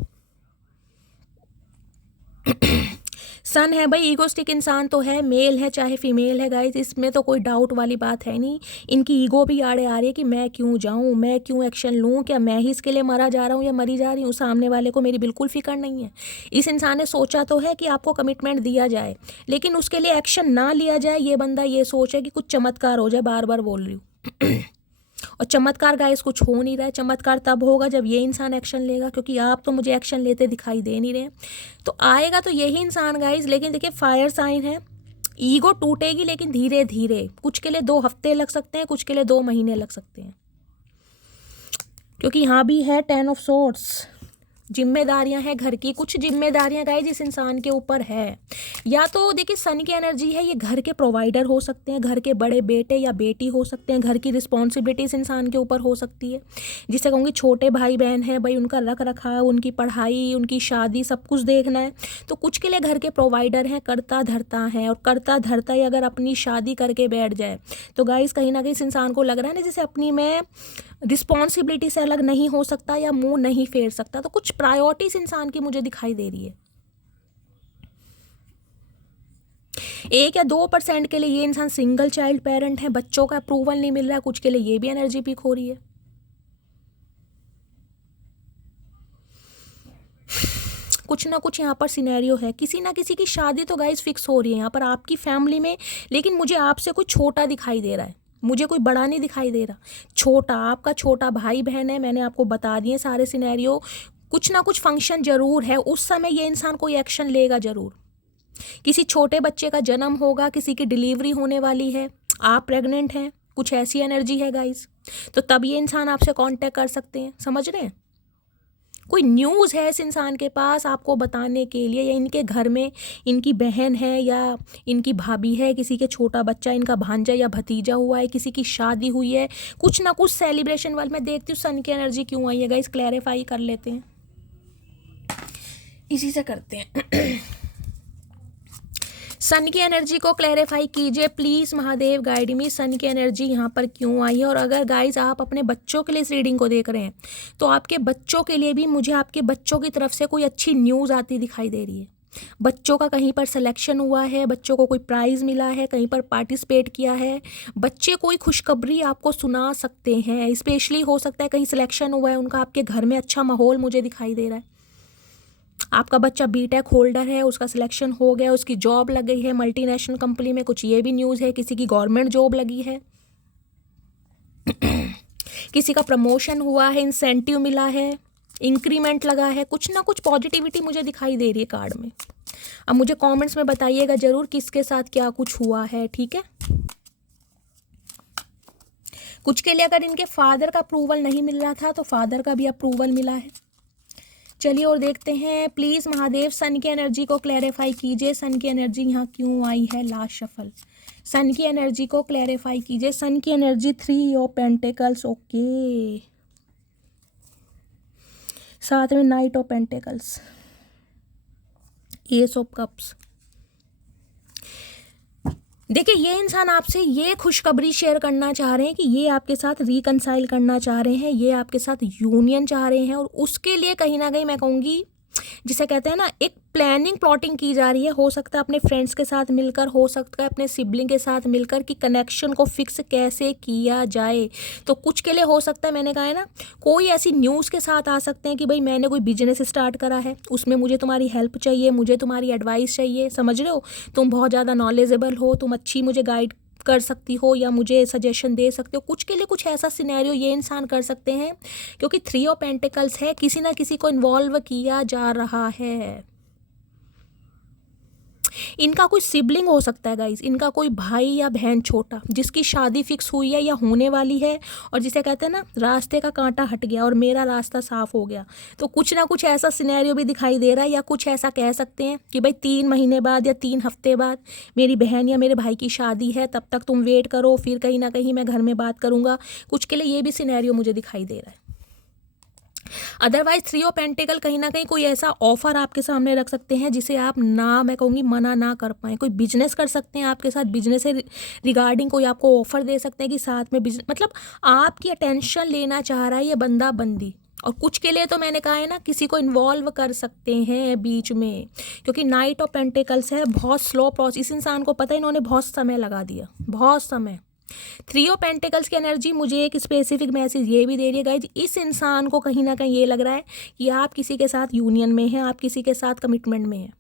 सन है भाई, ईगोस्टिक इंसान तो है, मेल है चाहे फीमेल है गाइस, इसमें तो कोई डाउट वाली बात है नहीं। इनकी ईगो भी आड़े आ रही है कि मैं क्यों जाऊं, मैं क्यों एक्शन लूं, क्या मैं ही इसके लिए मरा जा रहा हूं या मरी जा रही हूं, सामने वाले को मेरी बिल्कुल फिक्र नहीं है। इस इंसान ने सोचा तो है कि आपको कमिटमेंट दिया जाए, लेकिन उसके लिए एक्शन ना लिया जाए, ये बंदा ये सोच है कि कुछ चमत्कार हो जाए, बार बार बोल रही हूँ। और चमत्कार गाइस कुछ हो नहीं रहा है, चमत्कार तब होगा जब ये इंसान एक्शन लेगा, क्योंकि आप तो मुझे एक्शन लेते दिखाई दे नहीं रहे। तो आएगा तो यही इंसान गाइस, लेकिन देखिए फायर साइन है, ईगो टूटेगी लेकिन धीरे धीरे, कुछ के लिए 2 हफ्ते लग सकते हैं, कुछ के लिए 2 महीने लग सकते हैं, क्योंकि यहाँ भी है 10 ऑफ सोर्ड्स, जिम्मेदारियां हैं घर की, कुछ जिम्मेदारियां गाइस इस इंसान के ऊपर है। या तो देखिए सन की एनर्जी है, ये घर के प्रोवाइडर हो सकते हैं, घर के बड़े बेटे या बेटी हो सकते हैं, घर की रिस्पॉन्सिबिलिटी इस इंसान के ऊपर हो सकती है, जिसे कहूँगी छोटे भाई बहन हैं भाई, उनका रख रखाव, उनकी पढ़ाई, उनकी शादी, सब कुछ देखना है। तो कुछ के लिए घर के प्रोवाइडर हैं, करता धरता है, और करता धरता ही अगर अपनी शादी करके बैठ जाए तो गाइस कहीं ना कहीं इस इंसान को लग रहा है ना जैसे अपनी मैं रिस्पॉन्सिबिलिटी से अलग नहीं हो सकता या मुंह नहीं फेर सकता। तो कुछ प्रायोरिटीज इंसान की मुझे दिखाई दे रही है। 1 या 2% के लिए ये इंसान सिंगल चाइल्ड पेरेंट है, बच्चों का अप्रूवल नहीं मिल रहा है, कुछ के लिए ये भी एनर्जी पीक हो रही है। कुछ ना कुछ यहाँ पर सिनेरियो है, किसी ना किसी की शादी तो गाइस फिक्स हो रही है यहाँ पर आपकी फैमिली में, लेकिन मुझे आपसे कोई छोटा दिखाई दे रहा है, मुझे कोई बड़ा नहीं दिखाई दे रहा, छोटा, आपका छोटा भाई बहन है। मैंने आपको बता दिए सारे सिनेरियो। कुछ ना कुछ फंक्शन जरूर है, उस समय ये इंसान कोई एक्शन लेगा जरूर। किसी छोटे बच्चे का जन्म होगा, किसी की डिलीवरी होने वाली है, आप प्रेग्नेंट हैं, कुछ ऐसी एनर्जी है गाइस, तो तब ये इंसान आपसे कांटेक्ट कर सकते हैं, समझ रहे हैं। कोई न्यूज़ है इस इंसान के पास आपको बताने के लिए, या इनके घर में इनकी बहन है या इनकी भाभी है, किसी के छोटा बच्चा, इनका भांजा या भतीजा हुआ है, किसी की शादी हुई है, कुछ ना कुछ सेलिब्रेशन वाले। मैं देखती हूँ सन की एनर्जी क्यों आई है गाइस, क्लैरिफाई कर लेते हैं, इसी से करते हैं। सन की एनर्जी को क्लैरिफाई कीजिए प्लीज़ महादेव, गाइड मी, सन की एनर्जी यहाँ पर क्यों आई है। और अगर गाइज आप अपने बच्चों के लिए इस रीडिंग को देख रहे हैं तो आपके बच्चों के लिए भी मुझे आपके बच्चों की तरफ से कोई अच्छी न्यूज़ आती दिखाई दे रही है। बच्चों का कहीं पर सिलेक्शन हुआ है, बच्चों को कोई प्राइज़ मिला है, कहीं पर पार्टिसिपेट किया है, बच्चे कोई खुशखबरी आपको सुना सकते हैं। स्पेशली हो सकता है कहीं सिलेक्शन हुआ है उनका, आपके घर में अच्छा माहौल मुझे दिखाई दे रहा है। आपका बच्चा बीटेक होल्डर है, उसका सिलेक्शन हो गया, उसकी जॉब लग गई है मल्टीनेशनल कंपनी में, कुछ ये भी न्यूज़ है, किसी की गवर्नमेंट जॉब लगी है, किसी का प्रमोशन हुआ है, इंसेंटिव मिला है, इंक्रीमेंट लगा है, कुछ ना कुछ पॉजिटिविटी मुझे दिखाई दे रही है कार्ड में। अब मुझे कमेंट्स में बताइएगा जरूर किसके साथ क्या कुछ हुआ है, ठीक है। कुछ के लिए अगर इनके फादर का अप्रूवल नहीं मिल रहा था तो फादर का भी अप्रूवल मिला है। चलिए और देखते हैं प्लीज़ महादेव, सन की एनर्जी को क्लैरिफाई कीजिए, सन की एनर्जी यहाँ क्यों आई है। लास्ट शफल, सन की एनर्जी को क्लैरिफाई कीजिए, सन की एनर्जी 3 ऑफ पेंटिकल्स, ओके, साथ में night of pentacles, S of cups. देखिए ये इंसान आपसे ये खुशखबरी शेयर करना चाह रहे हैं कि ये आपके साथ रिकनसाइल करना चाह रहे हैं, ये आपके साथ यूनियन चाह रहे हैं, और उसके लिए कहीं ना कहीं मैं कहूँगी जिसे कहते हैं ना एक प्लानिंग प्लॉटिंग की जा रही है। हो सकता है अपने फ्रेंड्स के साथ मिलकर, हो सकता है अपने सिबलिंग के साथ मिलकर कि कनेक्शन को फिक्स कैसे किया जाए। तो कुछ के लिए हो सकता है, मैंने कहा है ना, कोई ऐसी न्यूज़ के साथ आ सकते हैं कि भाई मैंने कोई बिजनेस स्टार्ट करा है, उसमें मुझे तुम्हारी हेल्प चाहिए, मुझे तुम्हारी एडवाइस चाहिए, समझ रहे हो, तुम बहुत ज़्यादा नॉलेजेबल हो, तुम अच्छी मुझे गाइड कर सकती हो या मुझे सजेशन दे सकते हो। कुछ के लिए कुछ ऐसा सिनेरियो ये इंसान कर सकते हैं, क्योंकि 3 ऑफ पेंटिकल्स है, किसी ना किसी को इन्वॉल्व किया जा रहा है। इनका कोई सिबलिंग हो सकता है गाइज, इनका कोई भाई या बहन छोटा जिसकी शादी फिक्स हुई है या होने वाली है, और जिसे कहते हैं ना रास्ते का कांटा हट गया और मेरा रास्ता साफ हो गया। तो कुछ ना कुछ ऐसा सिनेरियो भी दिखाई दे रहा है, या कुछ ऐसा कह सकते हैं कि भाई 3 महीने बाद या 3 हफ्ते बाद मेरी बहन या मेरे भाई की शादी है, तब तक तुम वेट करो, फिर कहीं ना कहीं मैं घर में बात करूँगा। कुछ के लिए ये भी सिनेरियो मुझे दिखाई दे रहा है। अदरवाइज 3 ऑफ पेंटिकल कहीं ना कहीं कोई ऐसा ऑफर आपके सामने रख सकते हैं जिसे आप ना, मैं कहूँगी मना ना कर पाएँ। कोई बिजनेस कर सकते हैं आपके साथ, बिजनेस से रिगार्डिंग कोई आपको ऑफर दे सकते हैं कि साथ में बिजनेस, मतलब आपकी अटेंशन लेना चाह रहा है ये बंदा बंदी। और कुछ के लिए तो मैंने कहा है ना किसी को इन्वॉल्व कर सकते हैं बीच में, क्योंकि नाइट ऑफ पेंटिकल्स है, बहुत स्लो प्रोसेस। इस इंसान को पता है इन्होंने बहुत समय लगा दिया, बहुत समय। 3 ऑफ पेंटिकल्स की एनर्जी मुझे एक स्पेसिफिक मैसेज ये भी दे रही है गाइज, इस इंसान को कहीं ना कहीं ये लग रहा है कि आप किसी के साथ यूनियन में हैं, आप किसी के साथ कमिटमेंट में हैं,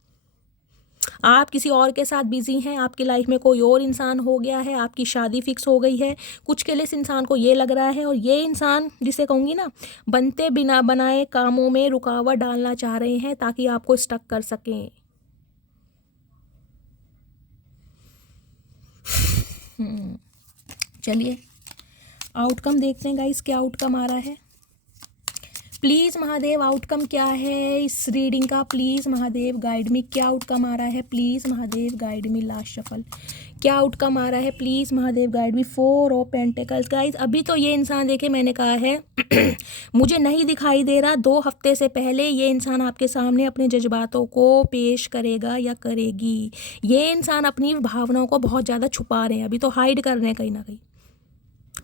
आप किसी और के साथ बिजी हैं, आपकी लाइफ में कोई और इंसान हो गया है, आपकी शादी फिक्स हो गई है। कुछ के लिए इस इंसान को ये लग रहा है, और ये इंसान जिसे कहूँगी ना बनते बिना बनाए कामों में रुकावट डालना चाह रहे हैं ताकि आपको स्टक कर सकें। चलिए आउटकम देखते हैं गाइस, क्या आउटकम आ रहा है। प्लीज़ महादेव आउटकम क्या है इस रीडिंग का, प्लीज़ महादेव गाइड मी, क्या आउटकम आ रहा है, please Mahadev guide me. Last shuffle, क्या आउटकम आ रहा है, please Mahadev guide me. 4 of pentacles guys, अभी तो ये इंसान देखे मैंने कहा है मुझे नहीं दिखाई दे रहा 2 हफ्ते से पहले ये इंसान आपके सामने अपने जज्बातों को पेश करेगा या करेगी। ये इंसान अपनी भावनाओं को बहुत ज़्यादा छुपा रहे हैं, अभी तो हाइड कर रहे हैं कहीं ना कहीं।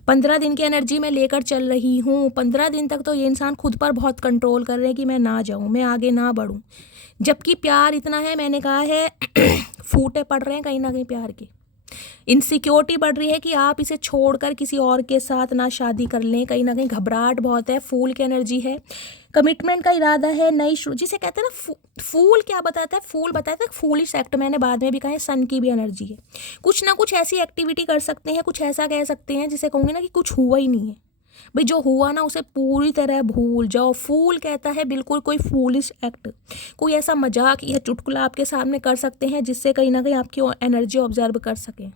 15 दिन की एनर्जी मैं लेकर चल रही हूँ, 15 दिन तक तो ये इंसान खुद पर बहुत कंट्रोल कर रहे हैं कि मैं ना जाऊँ, मैं आगे ना बढ़ूँ, जबकि प्यार इतना है। मैंने कहा है फूटे पड़ रहे हैं कहीं ना कहीं प्यार के, इनसिक्योरिटी बढ़ रही है कि आप इसे छोड़कर किसी और के साथ ना शादी कर लें, कहीं ना कहीं घबराहट बहुत है, फूल की एनर्जी है, कमिटमेंट का इरादा है, नई शुरू, जिसे कहते हैं ना फूल क्या बताता है, फूल बताता है फूलिश एक्ट, मैंने बाद में भी कहा है सन की भी एनर्जी है, कुछ ना कुछ ऐसी एक्टिविटी कर सकते हैं, कुछ ऐसा कह सकते हैं जिसे कहूँगे ना कि कुछ हुआ ही नहीं है भाई, जो हुआ ना उसे पूरी तरह भूल जाओ। फूल कहता है बिल्कुल कोई फूलिश एक्ट, कोई ऐसा मजाक या चुटकुला आपके सामने कर सकते हैं जिससे कहीं ना कहीं आपकी एनर्जी ऑब्जर्व कर सकें।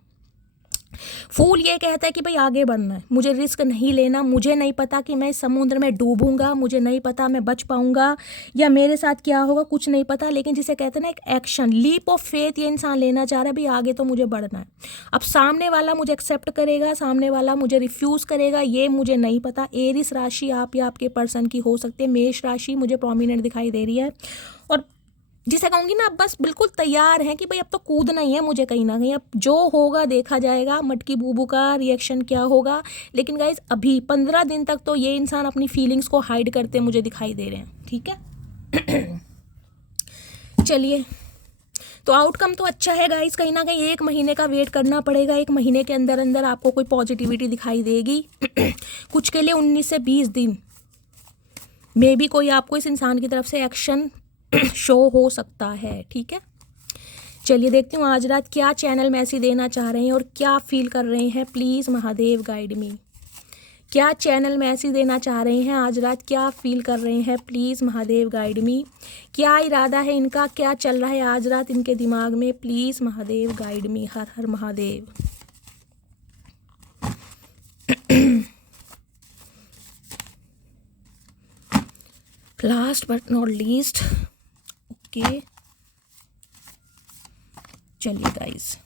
फूल ये कहता है कि भाई आगे बढ़ना है, मुझे रिस्क नहीं लेना, मुझे नहीं पता कि मैं इस समुद्र में डूबूंगा, मुझे नहीं पता मैं बच पाऊंगा या मेरे साथ क्या होगा, कुछ नहीं पता, लेकिन जिसे कहते हैं ना एक एक्शन, लीप ऑफ फेथ, ये इंसान लेना चाह रहा है भाई आगे तो मुझे बढ़ना है। अब सामने वाला मुझे एक्सेप्ट करेगा, सामने वाला मुझे रिफ्यूज़ करेगा, ये मुझे नहीं पता। एरिस राशि आप या आपके पर्सन की हो सकती है, मेष राशि मुझे प्रोमिनेंट दिखाई दे रही है, और जिसे कहूँगी ना अब बस बिल्कुल तैयार हैं कि भाई अब तो कूदना ही है मुझे कहीं ना कहीं, अब जो होगा देखा जाएगा, मटकी बूबू का रिएक्शन क्या होगा। लेकिन गाइज अभी 15 दिन तक तो ये इंसान अपनी फीलिंग्स को हाइड करते मुझे दिखाई दे रहे हैं, ठीक है। चलिए, तो आउटकम तो अच्छा है गाइज, कहीं ना कहीं 1 महीने का वेट करना पड़ेगा, 1 महीने के अंदर अंदर आपको कोई पॉजिटिविटी दिखाई देगी। कुछ के लिए 19 से 20 दिन में भी कोई आपको इस इंसान की तरफ से एक्शन शो हो सकता है, ठीक है। चलिए देखती हूँ आज रात क्या चैनल मैसेज देना चाह रहे हैं और क्या फील कर रहे हैं। प्लीज़ महादेव गाइड मी, क्या चैनल मैसेज देना चाह रहे हैं आज रात, क्या फील कर रहे हैं, प्लीज़ महादेव गाइड मी। क्या इरादा है इनका, क्या चल रहा है आज रात इनके दिमाग में, please Mahadev guide me. Har Har Mahadev. Last but not least, okay चलिए गाइस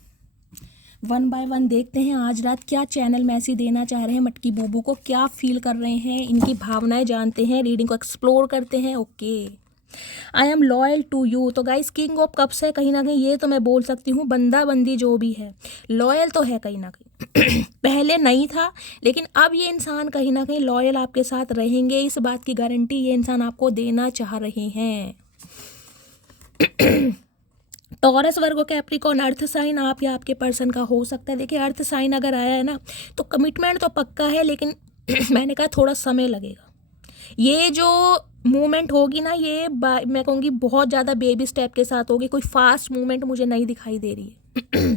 1 बाय 1 देखते हैं आज रात क्या चैनल मैसेज देना चाह रहे हैं मटकी बूबू को, क्या फील कर रहे हैं, इनकी भावनाएं जानते हैं, रीडिंग को एक्सप्लोर करते हैं। Okay, I am loyal to you. तो गाइस किंग ऑफ कप्स है, कहीं ना कहीं ये तो मैं बोल सकती हूँ बंदा बंदी जो भी है लॉयल तो है कहीं ना कहीं। पहले नहीं था लेकिन अब ये इंसान कहीं ना कहीं लॉयल आपके साथ रहेंगे, इस बात की गारंटी ये इंसान आपको देना चाह रहे हैं। टॉरस, वर्गो, कैप्रिकॉर्न, अर्थ साइन आप या आपके पर्सन का हो सकता है। देखिए अर्थ साइन अगर आया है ना तो कमिटमेंट तो पक्का है, लेकिन मैंने कहा थोड़ा समय लगेगा। ये जो मूवमेंट होगी ना ये मैं कहूँगी बहुत ज़्यादा बेबी स्टेप के साथ होगी, कोई फास्ट मूवमेंट मुझे नहीं दिखाई दे रही है।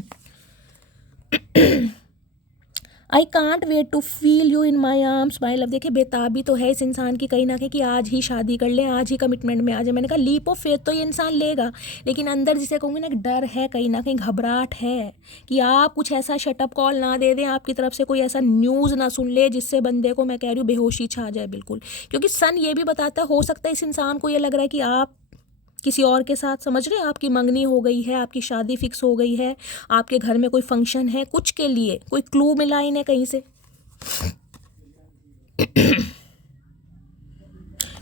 I can't wait to feel you in my arms my love. देखिए बेताबी तो है इस इंसान की कहीं ना कहीं कि आज ही शादी कर लें, आज ही कमिटमेंट में आ जाए। मैंने कहा लीप ऑफ फेथ तो ये इंसान लेगा, लेकिन अंदर जिसे कहूँगी ना एक डर है, कहीं ना कहीं घबराहट है कि आप कुछ ऐसा शटअप कॉल ना दे दें, आपकी तरफ से कोई ऐसा न्यूज़ ना सुन ले जिससे बंदे को मैं कह रही हूँ बेहोशी छा जाए बिल्कुल। क्योंकि सन ये भी बताता है हो सकता है इस इंसान को ये लग रहा है कि आप किसी और के साथ, समझ रहे हैं, आपकी मंगनी हो गई है, आपकी शादी फिक्स हो गई है, आपके घर में कोई फंक्शन है, कुछ के लिए कोई क्लू मिला इन्हें कहीं से।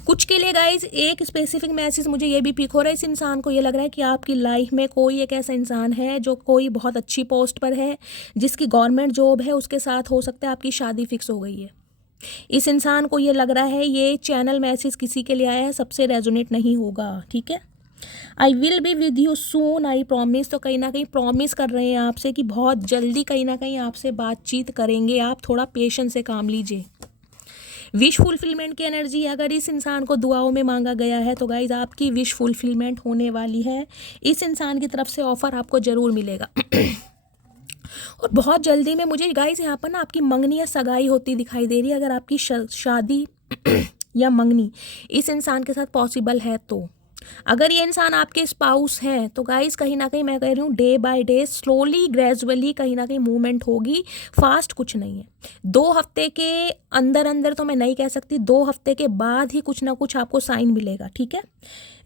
कुछ के लिए गाइज एक स्पेसिफिक मैसेज मुझे ये भी पिक हो रहा है, इस इंसान को ये लग रहा है कि आपकी लाइफ में कोई एक ऐसा इंसान है जो कोई बहुत अच्छी पोस्ट पर है, जिसकी गवर्नमेंट जॉब है, उसके साथ हो सकता है आपकी शादी फिक्स हो गई है। इस इंसान को ये लग रहा है ये चैनल मैसेज किसी के लिए आया है, सबसे रेजोनेट नहीं होगा, ठीक है। I will be with you soon, I promise. तो कहीं ना कहीं प्रॉमिस कर रहे हैं आपसे कि बहुत जल्दी कहीं ना कहीं आपसे बातचीत करेंगे, आप थोड़ा पेशेंस से काम लीजिए। विश फुलफिलमेंट की एनर्जी अगर इस इंसान को दुआओं में मांगा गया है तो गाइज आपकी विश फुलफिलमेंट होने वाली है, इस इंसान की तरफ से ऑफर आपको ज़रूर मिलेगा। और बहुत जल्दी में मुझे गाइज यहाँ पर ना आपकी मंगनी या सगाई होती दिखाई दे रही है। अगर आपकी शादी या मंगनी इस इंसान के साथ पॉसिबल है तो, अगर ये इंसान आपके स्पाउस हैं तो गाइस कहीं ना कहीं मैं कह रही हूँ day by day slowly gradually कहीं ना कहीं मूवमेंट होगी, फास्ट कुछ नहीं है। 2 हफ्ते के अंदर अंदर तो मैं नहीं कह सकती, 2 हफ्ते के बाद ही कुछ ना कुछ आपको साइन मिलेगा, ठीक है।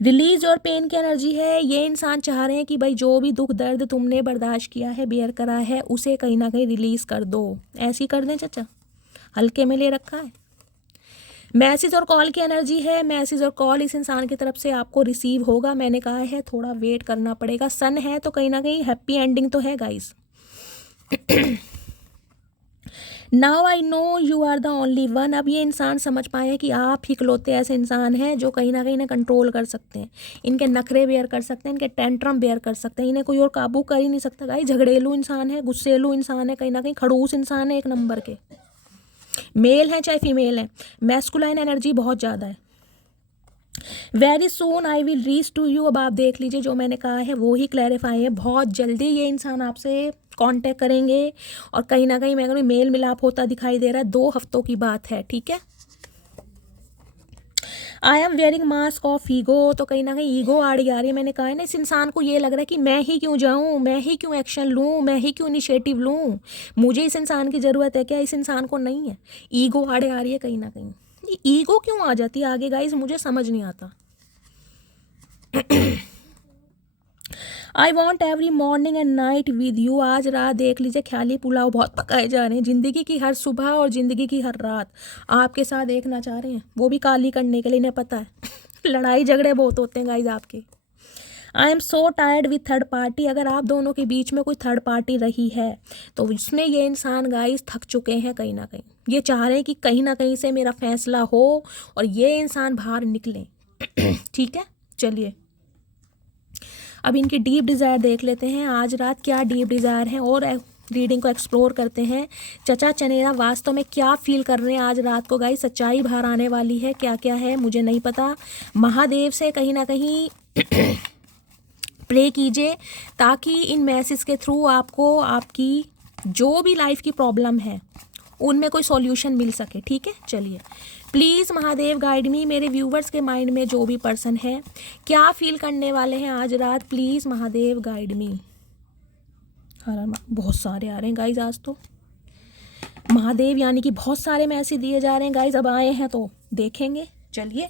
रिलीज और पेन की एनर्जी है, ये इंसान चाह रहे हैं कि भाई जो भी दुख दर्द तुमने बर्दाश्त किया है, बेयर करा है, उसे कहीं ना कहीं रिलीज कर दो। ऐसे ही कर दें चाचा, हल्के में ले रखा है। मैसेज और कॉल की एनर्जी है, मैसेज और कॉल इस इंसान की तरफ से आपको रिसीव होगा, मैंने कहा है थोड़ा वेट करना पड़ेगा। सन है तो कहीं ना कहीं हैप्पी एंडिंग तो है guys. Now I know you are the only one. अब ये इंसान समझ पाए कि आप ही इकलौते ऐसे इंसान हैं जो कहीं ना कंट्रोल कर सकते हैं, इनके नखरे बेयर कर सकते हैं, इनके टेंट्रम बेयर कर सकते हैं, इन्हें कोई और काबू कर ही नहीं सकता। गाइस झगड़ेलू इंसान है, गुस्सेलू इंसान है, कहीं ना कहीं खड़ूस इंसान है, एक नंबर के। मेल हैं चाहे फीमेल हैं, मैस्कुलाइन एनर्जी बहुत ज़्यादा है। Very soon I will reach to you. अब आप देख लीजिए, जो मैंने कहा है वो ही क्लैरिफाई है। बहुत जल्दी ये इंसान आपसे कांटेक्ट करेंगे और कहीं ना कहीं मैं कहूँ मेल मिलाप होता दिखाई दे रहा है। 2 हफ्तों की बात है, ठीक है। I am wearing mask of ego, तो कहीं ना कहीं ईगो आड़ी आ रही है। मैंने कहा है ना, इस इंसान को ये लग रहा है कि मैं ही क्यों जाऊं, मैं ही क्यों एक्शन लूं, मैं ही क्यों इनिशिएटिव लूं, मुझे इस इंसान की ज़रूरत है क्या, इस इंसान को नहीं है। ईगो आड़े आ रही है कहीं ना कहीं। ये ईगो क्यों आ जाती है आगे गाइस, मुझे समझ नहीं आता। I want every morning and night with you. आज रात देख लीजिए, ख्याली पुलाव बहुत पकाए जा रहे हैं। ज़िंदगी की हर सुबह और ज़िंदगी की हर रात आपके साथ देखना चाह रहे हैं, वो भी काली करने के लिए। इन्हें पता है लड़ाई झगड़े बहुत होते हैं गाइज आपके। I am so tired with third party. अगर आप दोनों के बीच में कोई थर्ड पार्टी रही है तो इसमें ये इंसान गाइज थक चुके हैं कहीं ना कहीं। ये चाह रहे हैं कि कहीं ना कहीं से मेरा फैसला हो और ये इंसान बाहर निकले। ठीक है, चलिए अब इनकी डीप डिज़ायर देख लेते हैं। आज रात क्या डीप डिज़ायर है और रीडिंग को एक्सप्लोर करते हैं। चचा चनेरा वास्तव में क्या फील कर रहे हैं आज रात को गाइस। सच्चाई बाहर आने वाली है, क्या क्या है मुझे नहीं पता। महादेव से कहीं ना कहीं प्रे कीजिए ताकि इन मैसेज के थ्रू आपको आपकी जो भी लाइफ की प्रॉब्लम है उनमें कोई सॉल्यूशन मिल सके, ठीक है। चलिए प्लीज़ महादेव गाइड मी। मेरे व्यूवर्स के माइंड में जो भी पर्सन है क्या फील करने वाले हैं आज रात, प्लीज़ महादेव गाइड मी। बहुत सारे आ रहे हैं गाइज आज तो महादेव, यानी कि बहुत सारे मैसेज दिए जा रहे हैं गाइज। अब आए हैं तो देखेंगे। चलिए,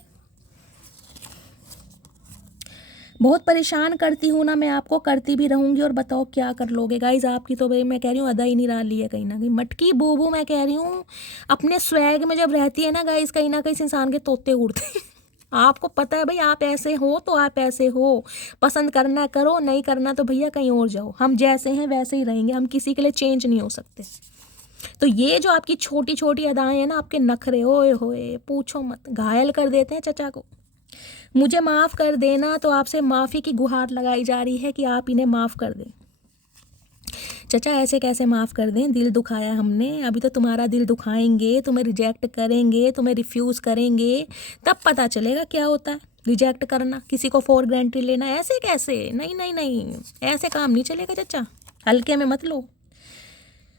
बहुत परेशान करती हूँ ना मैं आपको, करती भी रहूँगी और बताओ क्या कर लोगे गाइज। आपकी तो भाई मैं कह रही हूँ अदा ही नहीं रही है कहीं ना कहीं। मटकी बूबू मैं कह रही हूँ अपने स्वैग में जब रहती है ना गाइज, कहीं ना कहीं इस इंसान के तोते उड़ते आपको पता है भाई, आप ऐसे हो तो आप ऐसे हो, पसंद करना करो, नहीं करना तो भैया कहीं और जाओ। हम जैसे हैं वैसे ही रहेंगे, हम किसी के लिए चेंज नहीं हो सकते। तो ये जो आपकी छोटी छोटी अदाएं हैं ना, आपके नखरे ओए होए पूछो मत, घायल कर देते हैं चचा को। मुझे माफ़ कर देना, तो आपसे माफ़ी की गुहार लगाई जा रही है कि आप इन्हें माफ़ कर दें। चचा ऐसे कैसे माफ़ कर दें, दिल दुखाया हमने, अभी तो तुम्हारा दिल दुखाएंगे, तुम्हें रिजेक्ट करेंगे, तुम्हें रिफ्यूज़ करेंगे, तब पता चलेगा क्या होता है रिजेक्ट करना, किसी को फॉर ग्रांटेड लेना। ऐसे कैसे, नहीं नहीं नहीं, ऐसे काम नहीं चलेगा चचा, हल्के में मत लो।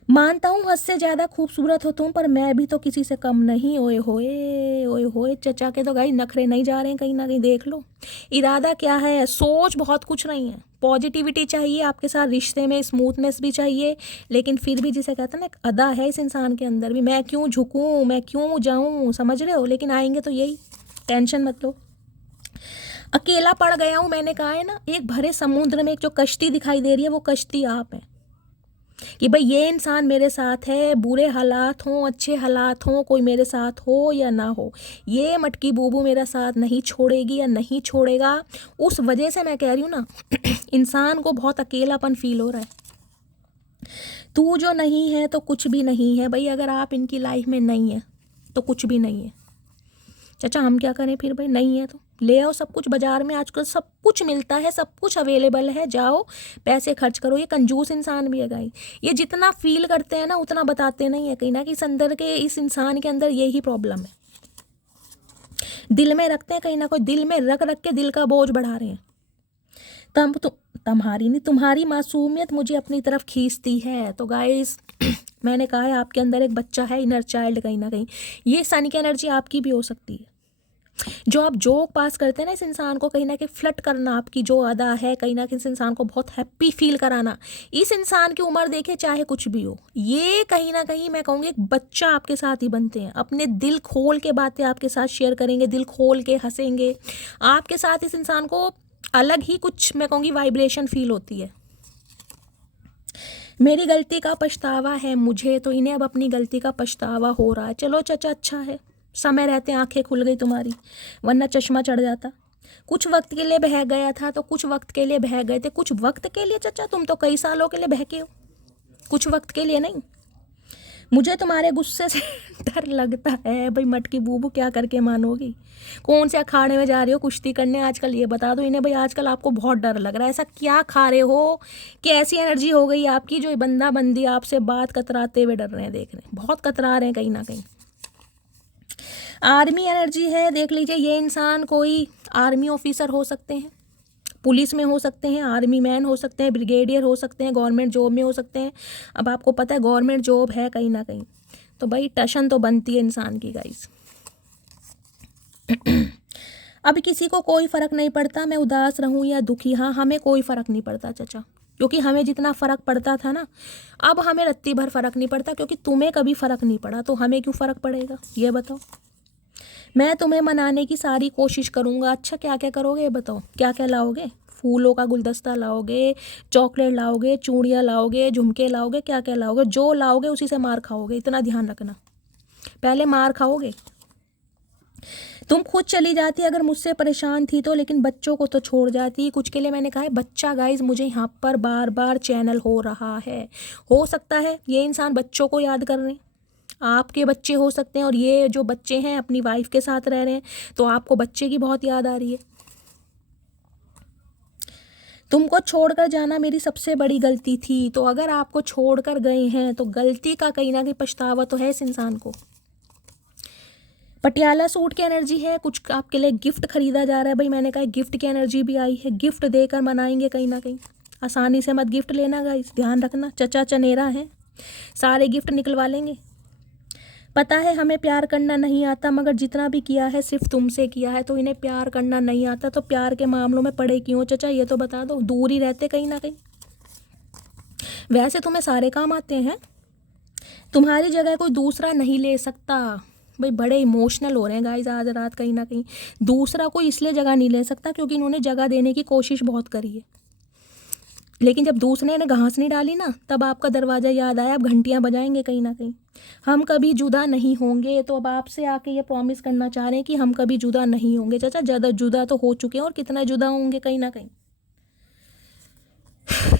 मानता हूँ हद से ज़्यादा खूबसूरत हो तुम, पर मैं भी तो किसी से कम नहीं। ओए होए चचा के तो गाइस नखरे नहीं जा रहे हैं कहीं ना कहीं, देख लो। इरादा क्या है, सोच बहुत कुछ नहीं है। पॉजिटिविटी चाहिए आपके साथ रिश्ते में, स्मूथनेस भी चाहिए, लेकिन फिर भी जिसे कहते हैं ना एक अदा है इस इंसान के अंदर भी, मैं क्यों झुकूँ, मैं क्यों जाऊँ, समझ रहे हो। लेकिन आएंगे तो यही, टेंशन मत लो। अकेला पड़ गया हूँ, मैंने कहा है ना, एक भरे समुद्र में एक जो कश्ती दिखाई दे रही है वो कश्ती आप हैं। कि भाई ये इंसान मेरे साथ है, बुरे हालात हों अच्छे हालात हों, कोई मेरे साथ हो या ना हो, ये मटकी बूबू मेरा साथ नहीं छोड़ेगी या नहीं छोड़ेगा। उस वजह से मैं कह रही हूँ ना इंसान को बहुत अकेलापन फील हो रहा है। तू जो नहीं है तो कुछ भी नहीं है भाई। अगर आप इनकी लाइफ में नहीं है तो कुछ भी नहीं है। चाचा हम क्या करें फिर भाई, नहीं है तो ले आओ सब कुछ। बाजार में आजकल सब कुछ मिलता है, सब कुछ अवेलेबल है, जाओ पैसे खर्च करो। ये कंजूस इंसान भी है गाई, ये जितना फील करते हैं ना उतना बताते नहीं है। कहीं ना कहीं अंदर के इस इंसान के अंदर यही प्रॉब्लम है, दिल में रखते हैं, कहीं ना कोई दिल में रख रख के दिल का बोझ बढ़ा रहे हैं। तुम्हारी नहीं, तुम्हारी मासूमियत मुझे अपनी तरफ खींचती है। तो गाइस मैंने कहा है आपके अंदर एक बच्चा है, इनर चाइल्ड, कहीं ना कहीं ये सन की एनर्जी आपकी भी हो सकती है। जो आप जोक पास करते हैं ना इस इंसान को, कहीं ना कहीं फ्लर्ट करना आपकी जो अदा है, कहीं ना कहीं इस इंसान को बहुत हैप्पी फील कराना। इस इंसान की उम्र देखे चाहे कुछ भी हो, ये कहीं ना कहीं मैं कहूँगी एक बच्चा आपके साथ ही बनते हैं। अपने दिल खोल के बातें आपके साथ शेयर करेंगे, दिल खोल के हंसेंगे आपके साथ। इस इंसान को अलग ही कुछ मैं कहूँगी वाइब्रेशन फील होती है। मेरी गलती का पछतावा है मुझे, तो इन्हें अब अपनी गलती का पछतावा हो रहा है। चलो चचा अच्छा है, समय रहते आंखें खुल गई तुम्हारी, वरना चश्मा चढ़ जाता। कुछ वक्त के लिए बह गया था तो कुछ वक्त के लिए बह गए थे। कुछ वक्त के लिए चचा, तुम तो कई सालों के लिए बहके हो, कुछ वक्त के लिए नहीं। मुझे तुम्हारे गुस्से से डर लगता है भाई। मटकी बूबू क्या करके मानोगी? कौन से अखाड़े में जा रही हो कुश्ती करने आजकल, ये बता दो इन्हें भाई। आजकल आपको बहुत डर लग रहा है, ऐसा क्या खा रहे हो कि ऐसी एनर्जी हो गई आपकी जो बंदा बंदी आपसे बात कतराते हुए डर रहे हैं, देख रहे हैं, बहुत कतरा रहे हैं कहीं ना कहीं। आर्मी एनर्जी है, देख लीजिए। ये इंसान कोई आर्मी ऑफिसर हो सकते हैं, पुलिस में हो सकते हैं, आर्मी मैन हो सकते हैं, ब्रिगेडियर हो सकते हैं, गवर्नमेंट जॉब में हो सकते हैं। अब आपको पता है गवर्नमेंट जॉब है कहीं ना कहीं, तो भाई टशन तो बनती है इंसान की गाइस। अब किसी को कोई फ़र्क नहीं पड़ता मैं उदास रहूं या दुखी। हाँ, हमें कोई फ़र्क नहीं पड़ता चाचा, क्योंकि हमें जितना फ़र्क पड़ता था ना, अब हमें रत्ती भर फ़र्क नहीं पड़ता, क्योंकि तुम्हें कभी फ़र्क नहीं पड़ा, तो हमें क्यों फ़र्क पड़ेगा ये बताओ। मैं तुम्हें मनाने की सारी कोशिश करूँगा। अच्छा, क्या क्या करोगे ये बताओ, क्या क्या लाओगे? फूलों का गुलदस्ता लाओगे, चॉकलेट लाओगे, चूड़ियाँ लाओगे, झुमके लाओगे, क्या क्या लाओगे? जो लाओगे उसी से मार खाओगे, इतना ध्यान रखना। पहले मार खाओगे। तुम खुद चली जाती अगर मुझसे परेशान थी तो, लेकिन बच्चों को तो छोड़ जाती। कुछ के लिए मैंने कहा है बच्चा गाइज, मुझे यहाँ पर बार बार चैनल हो रहा है। हो सकता है ये इंसान बच्चों को याद कर रहे हैं, आपके बच्चे हो सकते हैं, और ये जो बच्चे हैं अपनी वाइफ के साथ रह रहे हैं, तो आपको बच्चे की बहुत याद आ रही है। तुमको छोड़कर जाना मेरी सबसे बड़ी गलती थी, तो अगर आपको छोड़कर गए हैं तो गलती का कहीं ना कहीं पछतावा तो है इस इंसान को। पटियाला सूट की एनर्जी है, कुछ आपके लिए गिफ्ट खरीदा जा रहा है भाई। मैंने कहा गिफ्ट की एनर्जी भी आई है, गिफ्ट देकर मनाएंगे कहीं ना कहीं। आसानी से मत गिफ्ट लेना गाइस, ध्यान रखना, चचा चनेरा है, सारे गिफ्ट निकलवा लेंगे। पता है हमें प्यार करना नहीं आता, मगर जितना भी किया है सिर्फ तुमसे किया है, तो इन्हें प्यार करना नहीं आता, तो प्यार के मामलों में पड़े क्यों चचा, ये तो बता दो। दूर ही रहते कहीं ना कहीं, वैसे तुम्हें सारे काम आते हैं, तुम्हारी जगह कोई दूसरा नहीं ले सकता। भाई बड़े इमोशनल हो रहे हैं गाइस आज रात कहीं ना कहीं। दूसरा कोई इसलिए जगह नहीं ले सकता क्योंकि इन्होंने जगह देने की कोशिश बहुत करी है, लेकिन जब दूसरे ने घास नहीं डाली ना, तब आपका दरवाज़ा याद आया, अब घंटियां बजाएंगे कहीं ना कहीं। हम कभी जुदा नहीं होंगे, तो अब आपसे आके ये प्रॉमिस करना चाह रहे हैं कि हम कभी जुदा नहीं होंगे। चाचा ज़्यादा जुदा तो हो चुके हैं, और कितना जुदा होंगे कहीं ना कहीं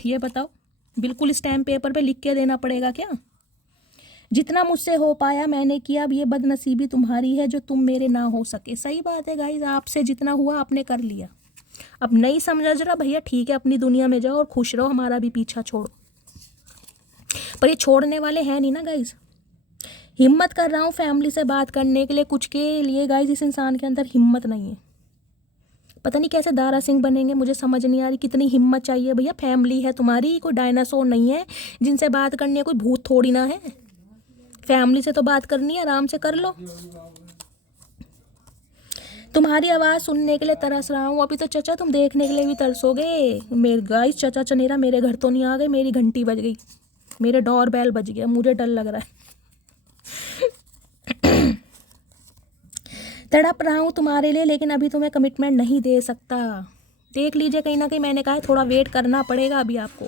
ये बताओ। बिल्कुल स्टैम्प पेपर पे लिख के देना पड़ेगा क्या? जितना मुझसे हो पाया मैंने किया, अब ये बदनसीबी तुम्हारी है जो तुम मेरे ना हो सके। सही बात है गाइज, आपसे जितना हुआ आपने कर लिया, अब नहीं समझ रहा भैया, ठीक है अपनी दुनिया में जाओ और खुश रहो, हमारा भी पीछा छोड़ो। पर ये छोड़ने वाले हैं नहीं ना गाइज। हिम्मत कर रहा हूँ फैमिली से बात करने के लिए, कुछ के लिए गाइज इस इंसान के अंदर हिम्मत नहीं है। पता नहीं कैसे दारा सिंह बनेंगे, मुझे समझ नहीं आ रही। कितनी हिम्मत चाहिए भैया, फैमिली है तुम्हारी, कोई डायनासोर नहीं है जिनसे बात करनी है, कोई भूत थोड़ी ना है। फैमिली से तो बात करनी है, आराम से कर लो। तुम्हारी आवाज़ सुनने के लिए तरस रहा हूँ। अभी तो चचा तुम देखने के लिए भी तरसोगे। मेरे गाइस, चचा चनेरा मेरे घर तो नहीं आ गए, मेरी घंटी बज गई, मेरे डोर बेल बज गया, मुझे डर लग रहा है। तड़प रहा हूँ तुम्हारे लिए, लेकिन अभी तुम्हें कमिटमेंट नहीं दे सकता। देख लीजिए कहीं ना कहीं, मैंने कहा है थोड़ा वेट करना पड़ेगा अभी आपको।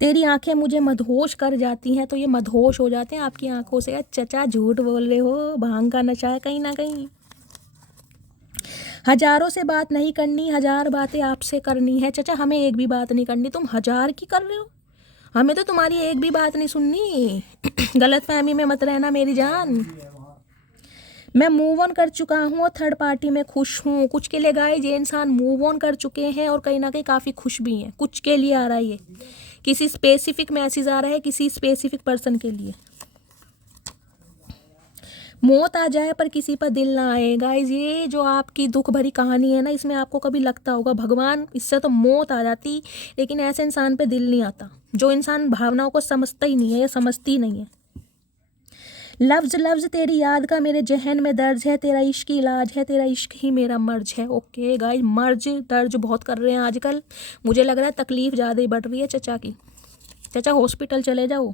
तेरी आंखें मुझे मदहोश कर जाती हैं, तो ये मदहोश हो जाते हैं आपकी आंखों से। चचा झूठ बोल रहे हो, भांग का नशा है कहीं ना कहीं। हजारों से बात नहीं करनी, हजार बातें आपसे करनी है। चचा हमें एक भी बात नहीं करनी, तुम हजार की कर रहे हो, हमें तो तुम्हारी एक भी बात नहीं सुननी। गलत फहमी में मत रहना मेरी जान। मैं मूव ऑन कर चुका हूँ और थर्ड पार्टी में खुश हूँ। कुछ के लिए गाइस ये इंसान मूव ऑन कर चुके हैं और कहीं ना कहीं काफ़ी खुश भी हैं। कुछ के लिए आ रहा है, ये किसी स्पेसिफिक मैसेज आ रहा है किसी स्पेसिफिक पर्सन के लिए। मौत आ जाए पर किसी पर दिल ना आए। गाइज ये जो आपकी दुख भरी कहानी है ना, इसमें आपको कभी लगता होगा भगवान इससे तो मौत आ जाती, लेकिन ऐसे इंसान पे दिल नहीं आता जो इंसान भावनाओं को समझता ही नहीं है या समझती नहीं है। लफ्ज़ लफ्ज़ तेरी याद का मेरे जहन में दर्ज है, तेरा इश्क ही इलाज है, तेरा इश्क ही मेरा मर्ज है। ओके गाइज, मर्ज दर्ज बहुत कर रहे हैं आजकल, मुझे लग रहा है तकलीफ़ ज़्यादा ही बढ़ रही है चचा की। चचा हॉस्पिटल चले जाओ।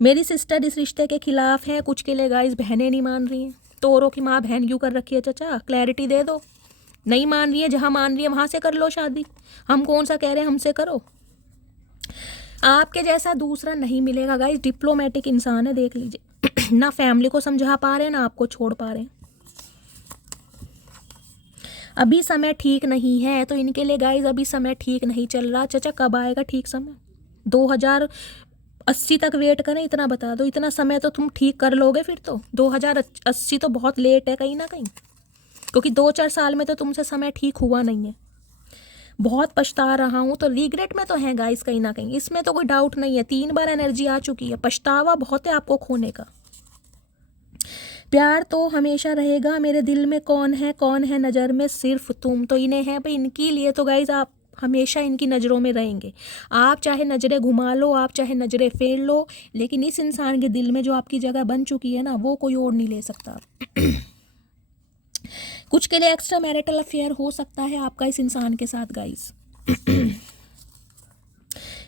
मेरी सिस्टर इस रिश्ते के खिलाफ है। कुछ के लिए गाइस बहनें नहीं मान रही हैं। तोरों की माँ बहन क्यों कर रखी है चचा, क्लैरिटी दे दो। नहीं मान रही है, जहाँ मान रही है वहाँ से कर लो शादी, हम कौन सा कह रहे हैं हमसे करो। आपके जैसा दूसरा नहीं मिलेगा गाइस, डिप्लोमेटिक इंसान है, देख लीजिए। ना फैमिली को समझा पा रहे हैं ना आपको छोड़ पा रहे हैं। अभी समय ठीक नहीं है, तो इनके लिए गाइस अभी समय ठीक नहीं चल रहा। चचा कब आएगा ठीक समय? 2080 तक वेट करें, इतना बता दो। इतना समय तो तुम ठीक कर लोगे फिर तो। 2080 तो बहुत लेट है कहीं ना कहीं, क्योंकि 2-4 साल में तो तुमसे समय ठीक हुआ नहीं है। बहुत पछता रहा हूँ, तो रिग्रेट में तो है गाइस कहीं ना कहीं, इसमें तो कोई डाउट नहीं है। 3 बार एनर्जी आ चुकी है, पछतावा बहुत है आपको खोने का। प्यार तो हमेशा रहेगा, मेरे दिल में कौन है नज़र में सिर्फ तुम। तो इन्हें है भाई, इनके लिए तो गाइज आप हमेशा इनकी नज़रों में रहेंगे। आप चाहे नज़रें घुमा लो, आप चाहे नज़रें फेर लो, लेकिन इस इंसान के दिल में जो आपकी जगह बन चुकी है ना, वो कोई और नहीं ले सकता। कुछ के लिए एक्स्ट्रा मैरिटल अफेयर हो सकता है आपका इस इंसान के साथ गाइज।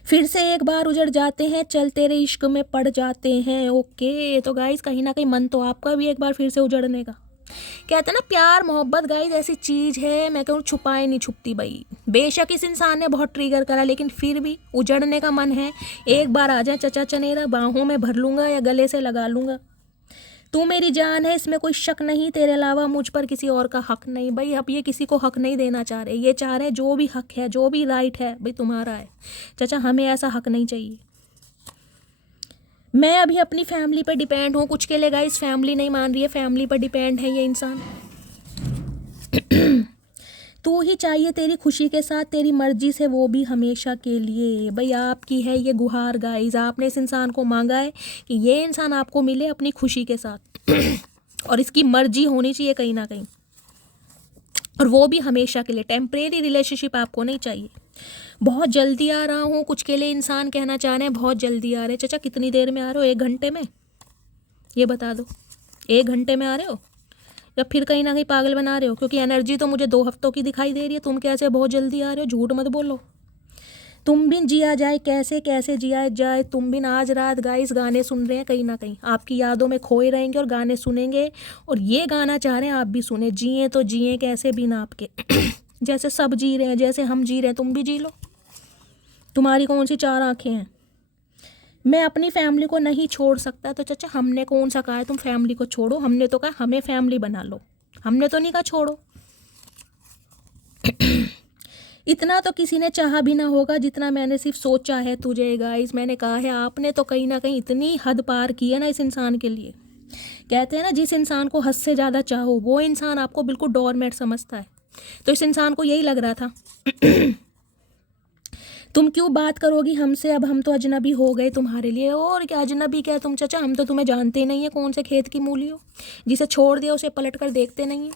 फिर से एक बार उजड़ जाते हैं, चल तेरे इश्क में पड़ जाते हैं। ओके, तो गाइज कहीं ना कहीं मन तो आपका भी एक बार फिर से उजड़ने का। कहते हैं ना, प्यार मोहब्बत गाइज ऐसी चीज़ है, मैं कहूँ छुपाए नहीं छुपती भाई। बेशक इस इंसान ने बहुत ट्रिगर करा, लेकिन फिर भी उजड़ने का मन है। एक बार आ जाए चचा चनेरा, बाहों में भर लूँगा या गले से लगा लूँगा। तू मेरी जान है, इसमें कोई शक नहीं, तेरे अलावा मुझ पर किसी और का हक नहीं। भाई अब ये किसी को हक नहीं देना चाह रहे, ये चाह रहे हैं जो भी हक है, जो भी राइट है भाई तुम्हारा है चाचा, हमें ऐसा हक नहीं चाहिए। मैं अभी अपनी फैमिली पर डिपेंड हूँ। कुछ के लिए गाइस फैमिली नहीं मान रही है, फैमिली पर डिपेंड है ये इंसान। तू ही चाहिए तेरी खुशी के साथ, तेरी मर्जी से, वो भी हमेशा के लिए। भाई आपकी है ये गुहार गाइस, आपने इस इंसान को मांगा है कि ये इंसान आपको मिले अपनी खुशी के साथ और इसकी मर्जी होनी चाहिए कहीं ना कहीं, और वो भी हमेशा के लिए। टेम्परेरी रिलेशनशिप आपको नहीं चाहिए। बहुत जल्दी आ रहा हूँ, कुछ के लिए इंसान कहना चाह रहे हैं बहुत जल्दी आ रहे हैं। चाचा कितनी देर में आ रहे हो, 1 घंटे में? ये बता दो, 1 घंटे में आ रहे हो या फिर कहीं ना कहीं पागल बना रहे हो? क्योंकि एनर्जी तो मुझे 2 हफ्तों की दिखाई दे रही है। तुम कैसे बहुत जल्दी आ रहे हो, झूठ मत बोलो। तुम बिन जिया जाए कैसे, कैसे जिया जाए तुम बिन। आज रात गाइस गाने सुन रहे हैं, कहीं ना कहीं आपकी यादों में खोए रहेंगे और गाने सुनेंगे, और ये गाना चाह रहे हैं आप भी सुने। जिए तो जिए कैसे बिन आपके जैसे सब जी रहे हैं, जैसे हम जी रहे हैं तुम भी जी लो। तुम्हारी कौन सी 4 आंखें हैं? मैं अपनी फैमिली को नहीं छोड़ सकता। तो चाचा हमने कौन सा कहा है तुम फैमिली को छोड़ो? हमने तो कहा हमें फैमिली बना लो, हमने तो नहीं कहा छोड़ो। इतना तो किसी ने चाहा भी ना होगा जितना मैंने सिर्फ सोचा है तुझे गाइस। मैंने कहा है, आपने तो कहीं ना कहीं इतनी हद पार की है ना इस इंसान के लिए। कहते हैं ना, जिस इंसान को हद से ज़्यादा चाहो वो इंसान आपको बिल्कुल डोरमेट समझता है। तो इस इंसान को यही लग रहा था तुम क्यों बात करोगी हमसे, अब हम तो अजनबी हो गए तुम्हारे लिए। और क्या अजनबी क्या तुम चाचा, हम तो तुम्हें जानते ही नहीं है, कौन से खेत की मूली हो। जिसे छोड़ दिया उसे पलट कर देखते नहीं है।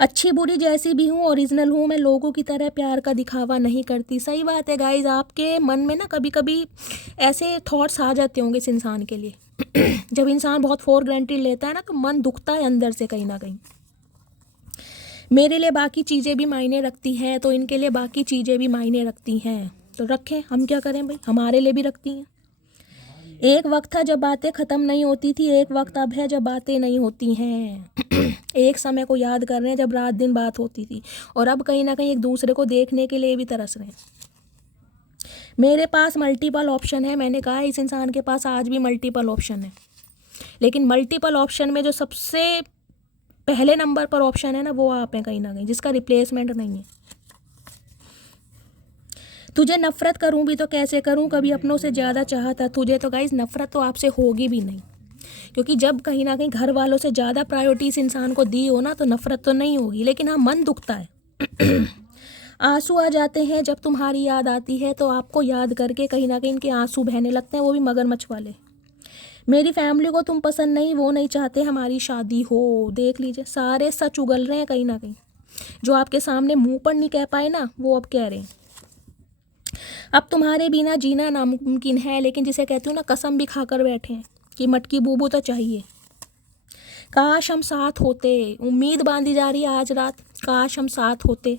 अच्छी बुरी जैसी भी हूँ, ओरिजिनल हूँ मैं, लोगों की तरह प्यार का दिखावा नहीं करती। सही बात है गाइज, आपके मन में ना कभी कभी ऐसे थॉट्स आ जाते होंगे इस इंसान के लिए जब इंसान बहुत फॉर ग्रांटेड लेता है ना, तो मन दुखता है अंदर से कहीं ना कहीं। मेरे लिए बाकी चीज़ें भी मायने रखती हैं, तो इनके लिए बाकी चीज़ें भी मायने रखती हैं। तो रखें, हम क्या करें भाई, हमारे लिए भी रखती हैं। एक वक्त था जब बातें ख़त्म नहीं होती थी, एक वक्त अब है जब बातें नहीं होती हैं। एक समय को याद कर रहे हैं जब रात दिन बात होती थी, और अब कहीं ना कहीं एक दूसरे को देखने के लिए भी तरस रहे हैं। मेरे पास मल्टीपल ऑप्शन है। मैंने कहा इस इंसान के पास आज भी मल्टीपल ऑप्शन है, लेकिन मल्टीपल ऑप्शन में जो सबसे पहले नंबर पर ऑप्शन है ना, वो आप हैं कहीं ना कहीं, जिसका रिप्लेसमेंट नहीं है। तुझे नफ़रत करूं भी तो कैसे करूं, कभी अपनों से ज़्यादा चाहता तुझे। तो गाइस नफ़रत तो आपसे होगी भी नहीं, क्योंकि जब कहीं ना कहीं घर वालों से ज़्यादा प्रायोरिटी इस इंसान को दी हो ना, तो नफ़रत तो नहीं होगी, लेकिन हाँ मन दुखता है। आंसू आ जाते हैं जब तुम्हारी याद आती है, तो आपको याद करके कहीं ना कहीं इनके आंसू बहने लगते हैं, वो भी मगरमच्छ वाले। मेरी फैमिली को तुम पसंद नहीं, वो नहीं चाहते हमारी शादी हो। देख लीजिए, सारे सच उगल रहे हैं कहीं ना कहीं। जो आपके सामने मुंह पर नहीं कह पाए ना, वो अब कह रहे हैं। अब तुम्हारे बिना जीना नामुमकिन है, लेकिन जिसे कहती हूँ ना, कसम भी खाकर बैठे हैं कि मटकी बूबू तो चाहिए। काश हम साथ होते, उम्मीद बांधी जा रही है आज रात, काश हम साथ होते।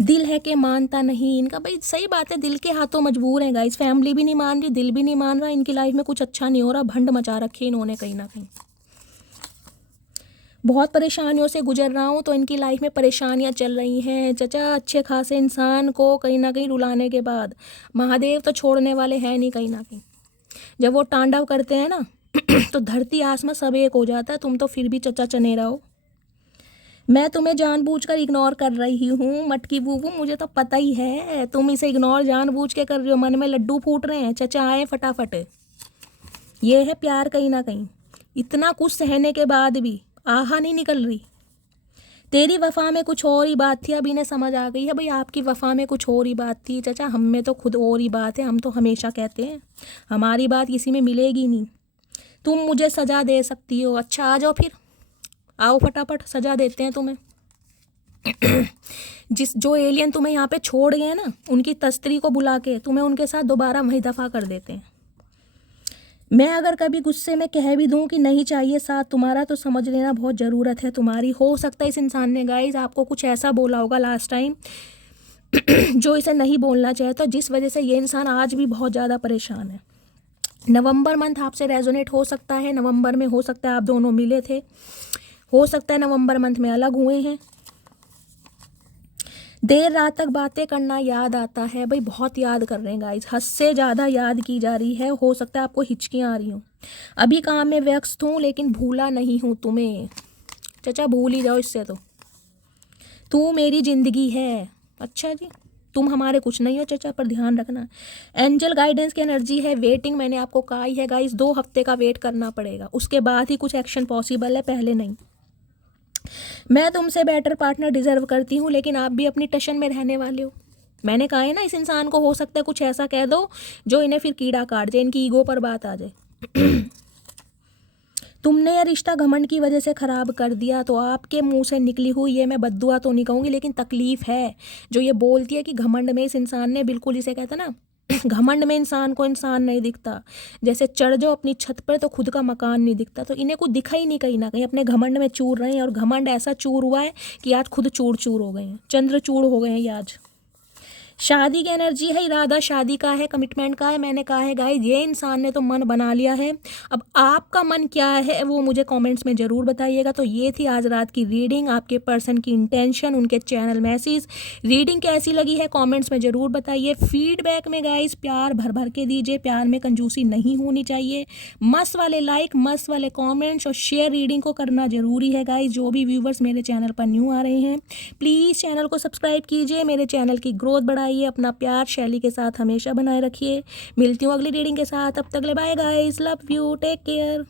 दिल है कि मानता नहीं इनका। भाई सही बात है, दिल के हाथों मजबूर हैं गाइस। फैमिली भी नहीं मान रही, दिल भी नहीं मान रहा, इनकी लाइफ में कुछ अच्छा नहीं हो रहा, भंड मचा रखी इन्होंने कहीं ना कहीं। बहुत परेशानियों से गुजर रहा हूँ, तो इनकी लाइफ में परेशानियाँ चल रही हैं चाचा। अच्छे खासे इंसान को कहीं ना कहीं रुलाने के बाद महादेव तो छोड़ने वाले हैं नहीं कहीं ना कहीं। जब वो तांडव करते हैं ना तो धरती आसमां सब एक हो जाता है। तुम तो फिर भी चचा चनेरा हो। मैं तुम्हें जानबूझकर इग्नोर कर रही हूँ मटकी बूबू, मुझे तो पता ही है तुम इसे इग्नोर जानबूझ के कर रही हो। मन में लड्डू फूट रहे हैं, चचा आए फटाफट। ये है प्यार कहीं ना कहीं। इतना कुछ सहने के बाद भी आहा नहीं निकल रही। तेरी वफा में कुछ और ही बात थी, अब इन्हें समझ आ गई है भाई आपकी वफा में कुछ और ही बात थी। चचा हम में तो खुद और ही बात है, हम तो हमेशा कहते हैं हमारी बात किसी में मिलेगी नहीं। तुम मुझे सज़ा दे सकती हो, अच्छा आ जाओ फिर, आओ फटाफट सज़ा देते हैं तुम्हें। जो एलियन तुम्हें यहाँ पे छोड़ गए ना, उनकी तस्त्री को बुला के तुम्हें उनके साथ दोबारा वही दफ़ा कर देते हैं। मैं अगर कभी गुस्से में कह भी दूं कि नहीं चाहिए साथ तुम्हारा, तो समझ लेना बहुत ज़रूरत है तुम्हारी। हो सकता है इस इंसान ने गाइस आपको कुछ ऐसा बोला होगा लास्ट टाइम जो इसे नहीं बोलना चाहिए, तो जिस वजह से ये इंसान आज भी बहुत ज़्यादा परेशान है। नवंबर मंथ आपसे रेजोनेट हो सकता है, नवंबर में हो सकता है आप दोनों मिले थे, हो सकता है नवंबर मंथ में अलग हुए हैं। देर रात तक बातें करना याद आता है, भाई बहुत याद कर रहे हैं गाइस, हद से ज़्यादा याद की जा रही है। हो सकता है आपको हिचकियाँ आ रही हूँ। अभी काम में व्यस्त हूँ लेकिन भूला नहीं हूँ तुम्हें। चचा भूल ही जाओ इससे, तो तू मेरी ज़िंदगी है। अच्छा जी, तुम हमारे कुछ नहीं हो चचा, पर ध्यान रखना। एंजल गाइडेंस की एनर्जी है वेटिंग, मैंने आपको कहा ही है गाइस 2 हफ्ते का वेट करना पड़ेगा, उसके बाद ही कुछ एक्शन पॉसिबल है, पहले नहीं। मैं तुमसे बेटर पार्टनर डिजर्व करती हूँ, लेकिन आप भी अपनी टशन में रहने वाले हो। मैंने कहा है ना, इस इंसान को हो सकता है कुछ ऐसा कह दो जो इन्हें फिर कीड़ा काट जाए, इनकी ईगो पर बात आ जाए। तुमने यह रिश्ता घमंड की वजह से ख़राब कर दिया, तो आपके मुंह से निकली हुई ये मैं बद्दुआ तो नहीं कहूँगी, लेकिन तकलीफ़ है जो ये बोलती है कि घमंड में इस इंसान ने, बिल्कुल इसे कहता ना घमंड में इंसान को इंसान नहीं दिखता। जैसे चढ़ जाओ अपनी छत पर तो खुद का मकान नहीं दिखता, तो इन्हें कुछ दिखा ही नहीं कहीं ना कहीं, अपने घमंड में चूर रहे हैं। और घमंड ऐसा चूर हुआ है कि आज खुद चूर चूर हो गए हैं, चंद्रचूड़ हो गए हैं ये आज। शादी की एनर्जी है, इरादा शादी का है, कमिटमेंट का है। मैंने कहा है गाइस ये इंसान ने तो मन बना लिया है। अब आपका मन क्या है वो मुझे कमेंट्स में ज़रूर बताइएगा। तो ये थी आज रात की रीडिंग, आपके पर्सन की इंटेंशन, उनके चैनल मैसेज। रीडिंग कैसी लगी है कमेंट्स में ज़रूर बताइए। फीडबैक में गाइस प्यार भर भर के दीजिए, प्यार में कंजूसी नहीं होनी चाहिए। मस्त वाले लाइक, मस्त वाले कॉमेंट्स और शेयर रीडिंग को करना ज़रूरी है गाइस। जो भी व्यूवर्स मेरे चैनल पर न्यू आ रहे हैं प्लीज़ चैनल को सब्सक्राइब कीजिए, मेरे चैनल की ग्रोथ बढ़ाइए। अपना प्यार शैली के साथ हमेशा बनाए रखिए। मिलती हूँ अगली रीडिंग के साथ, तब तक ले bye guys, love you, take care.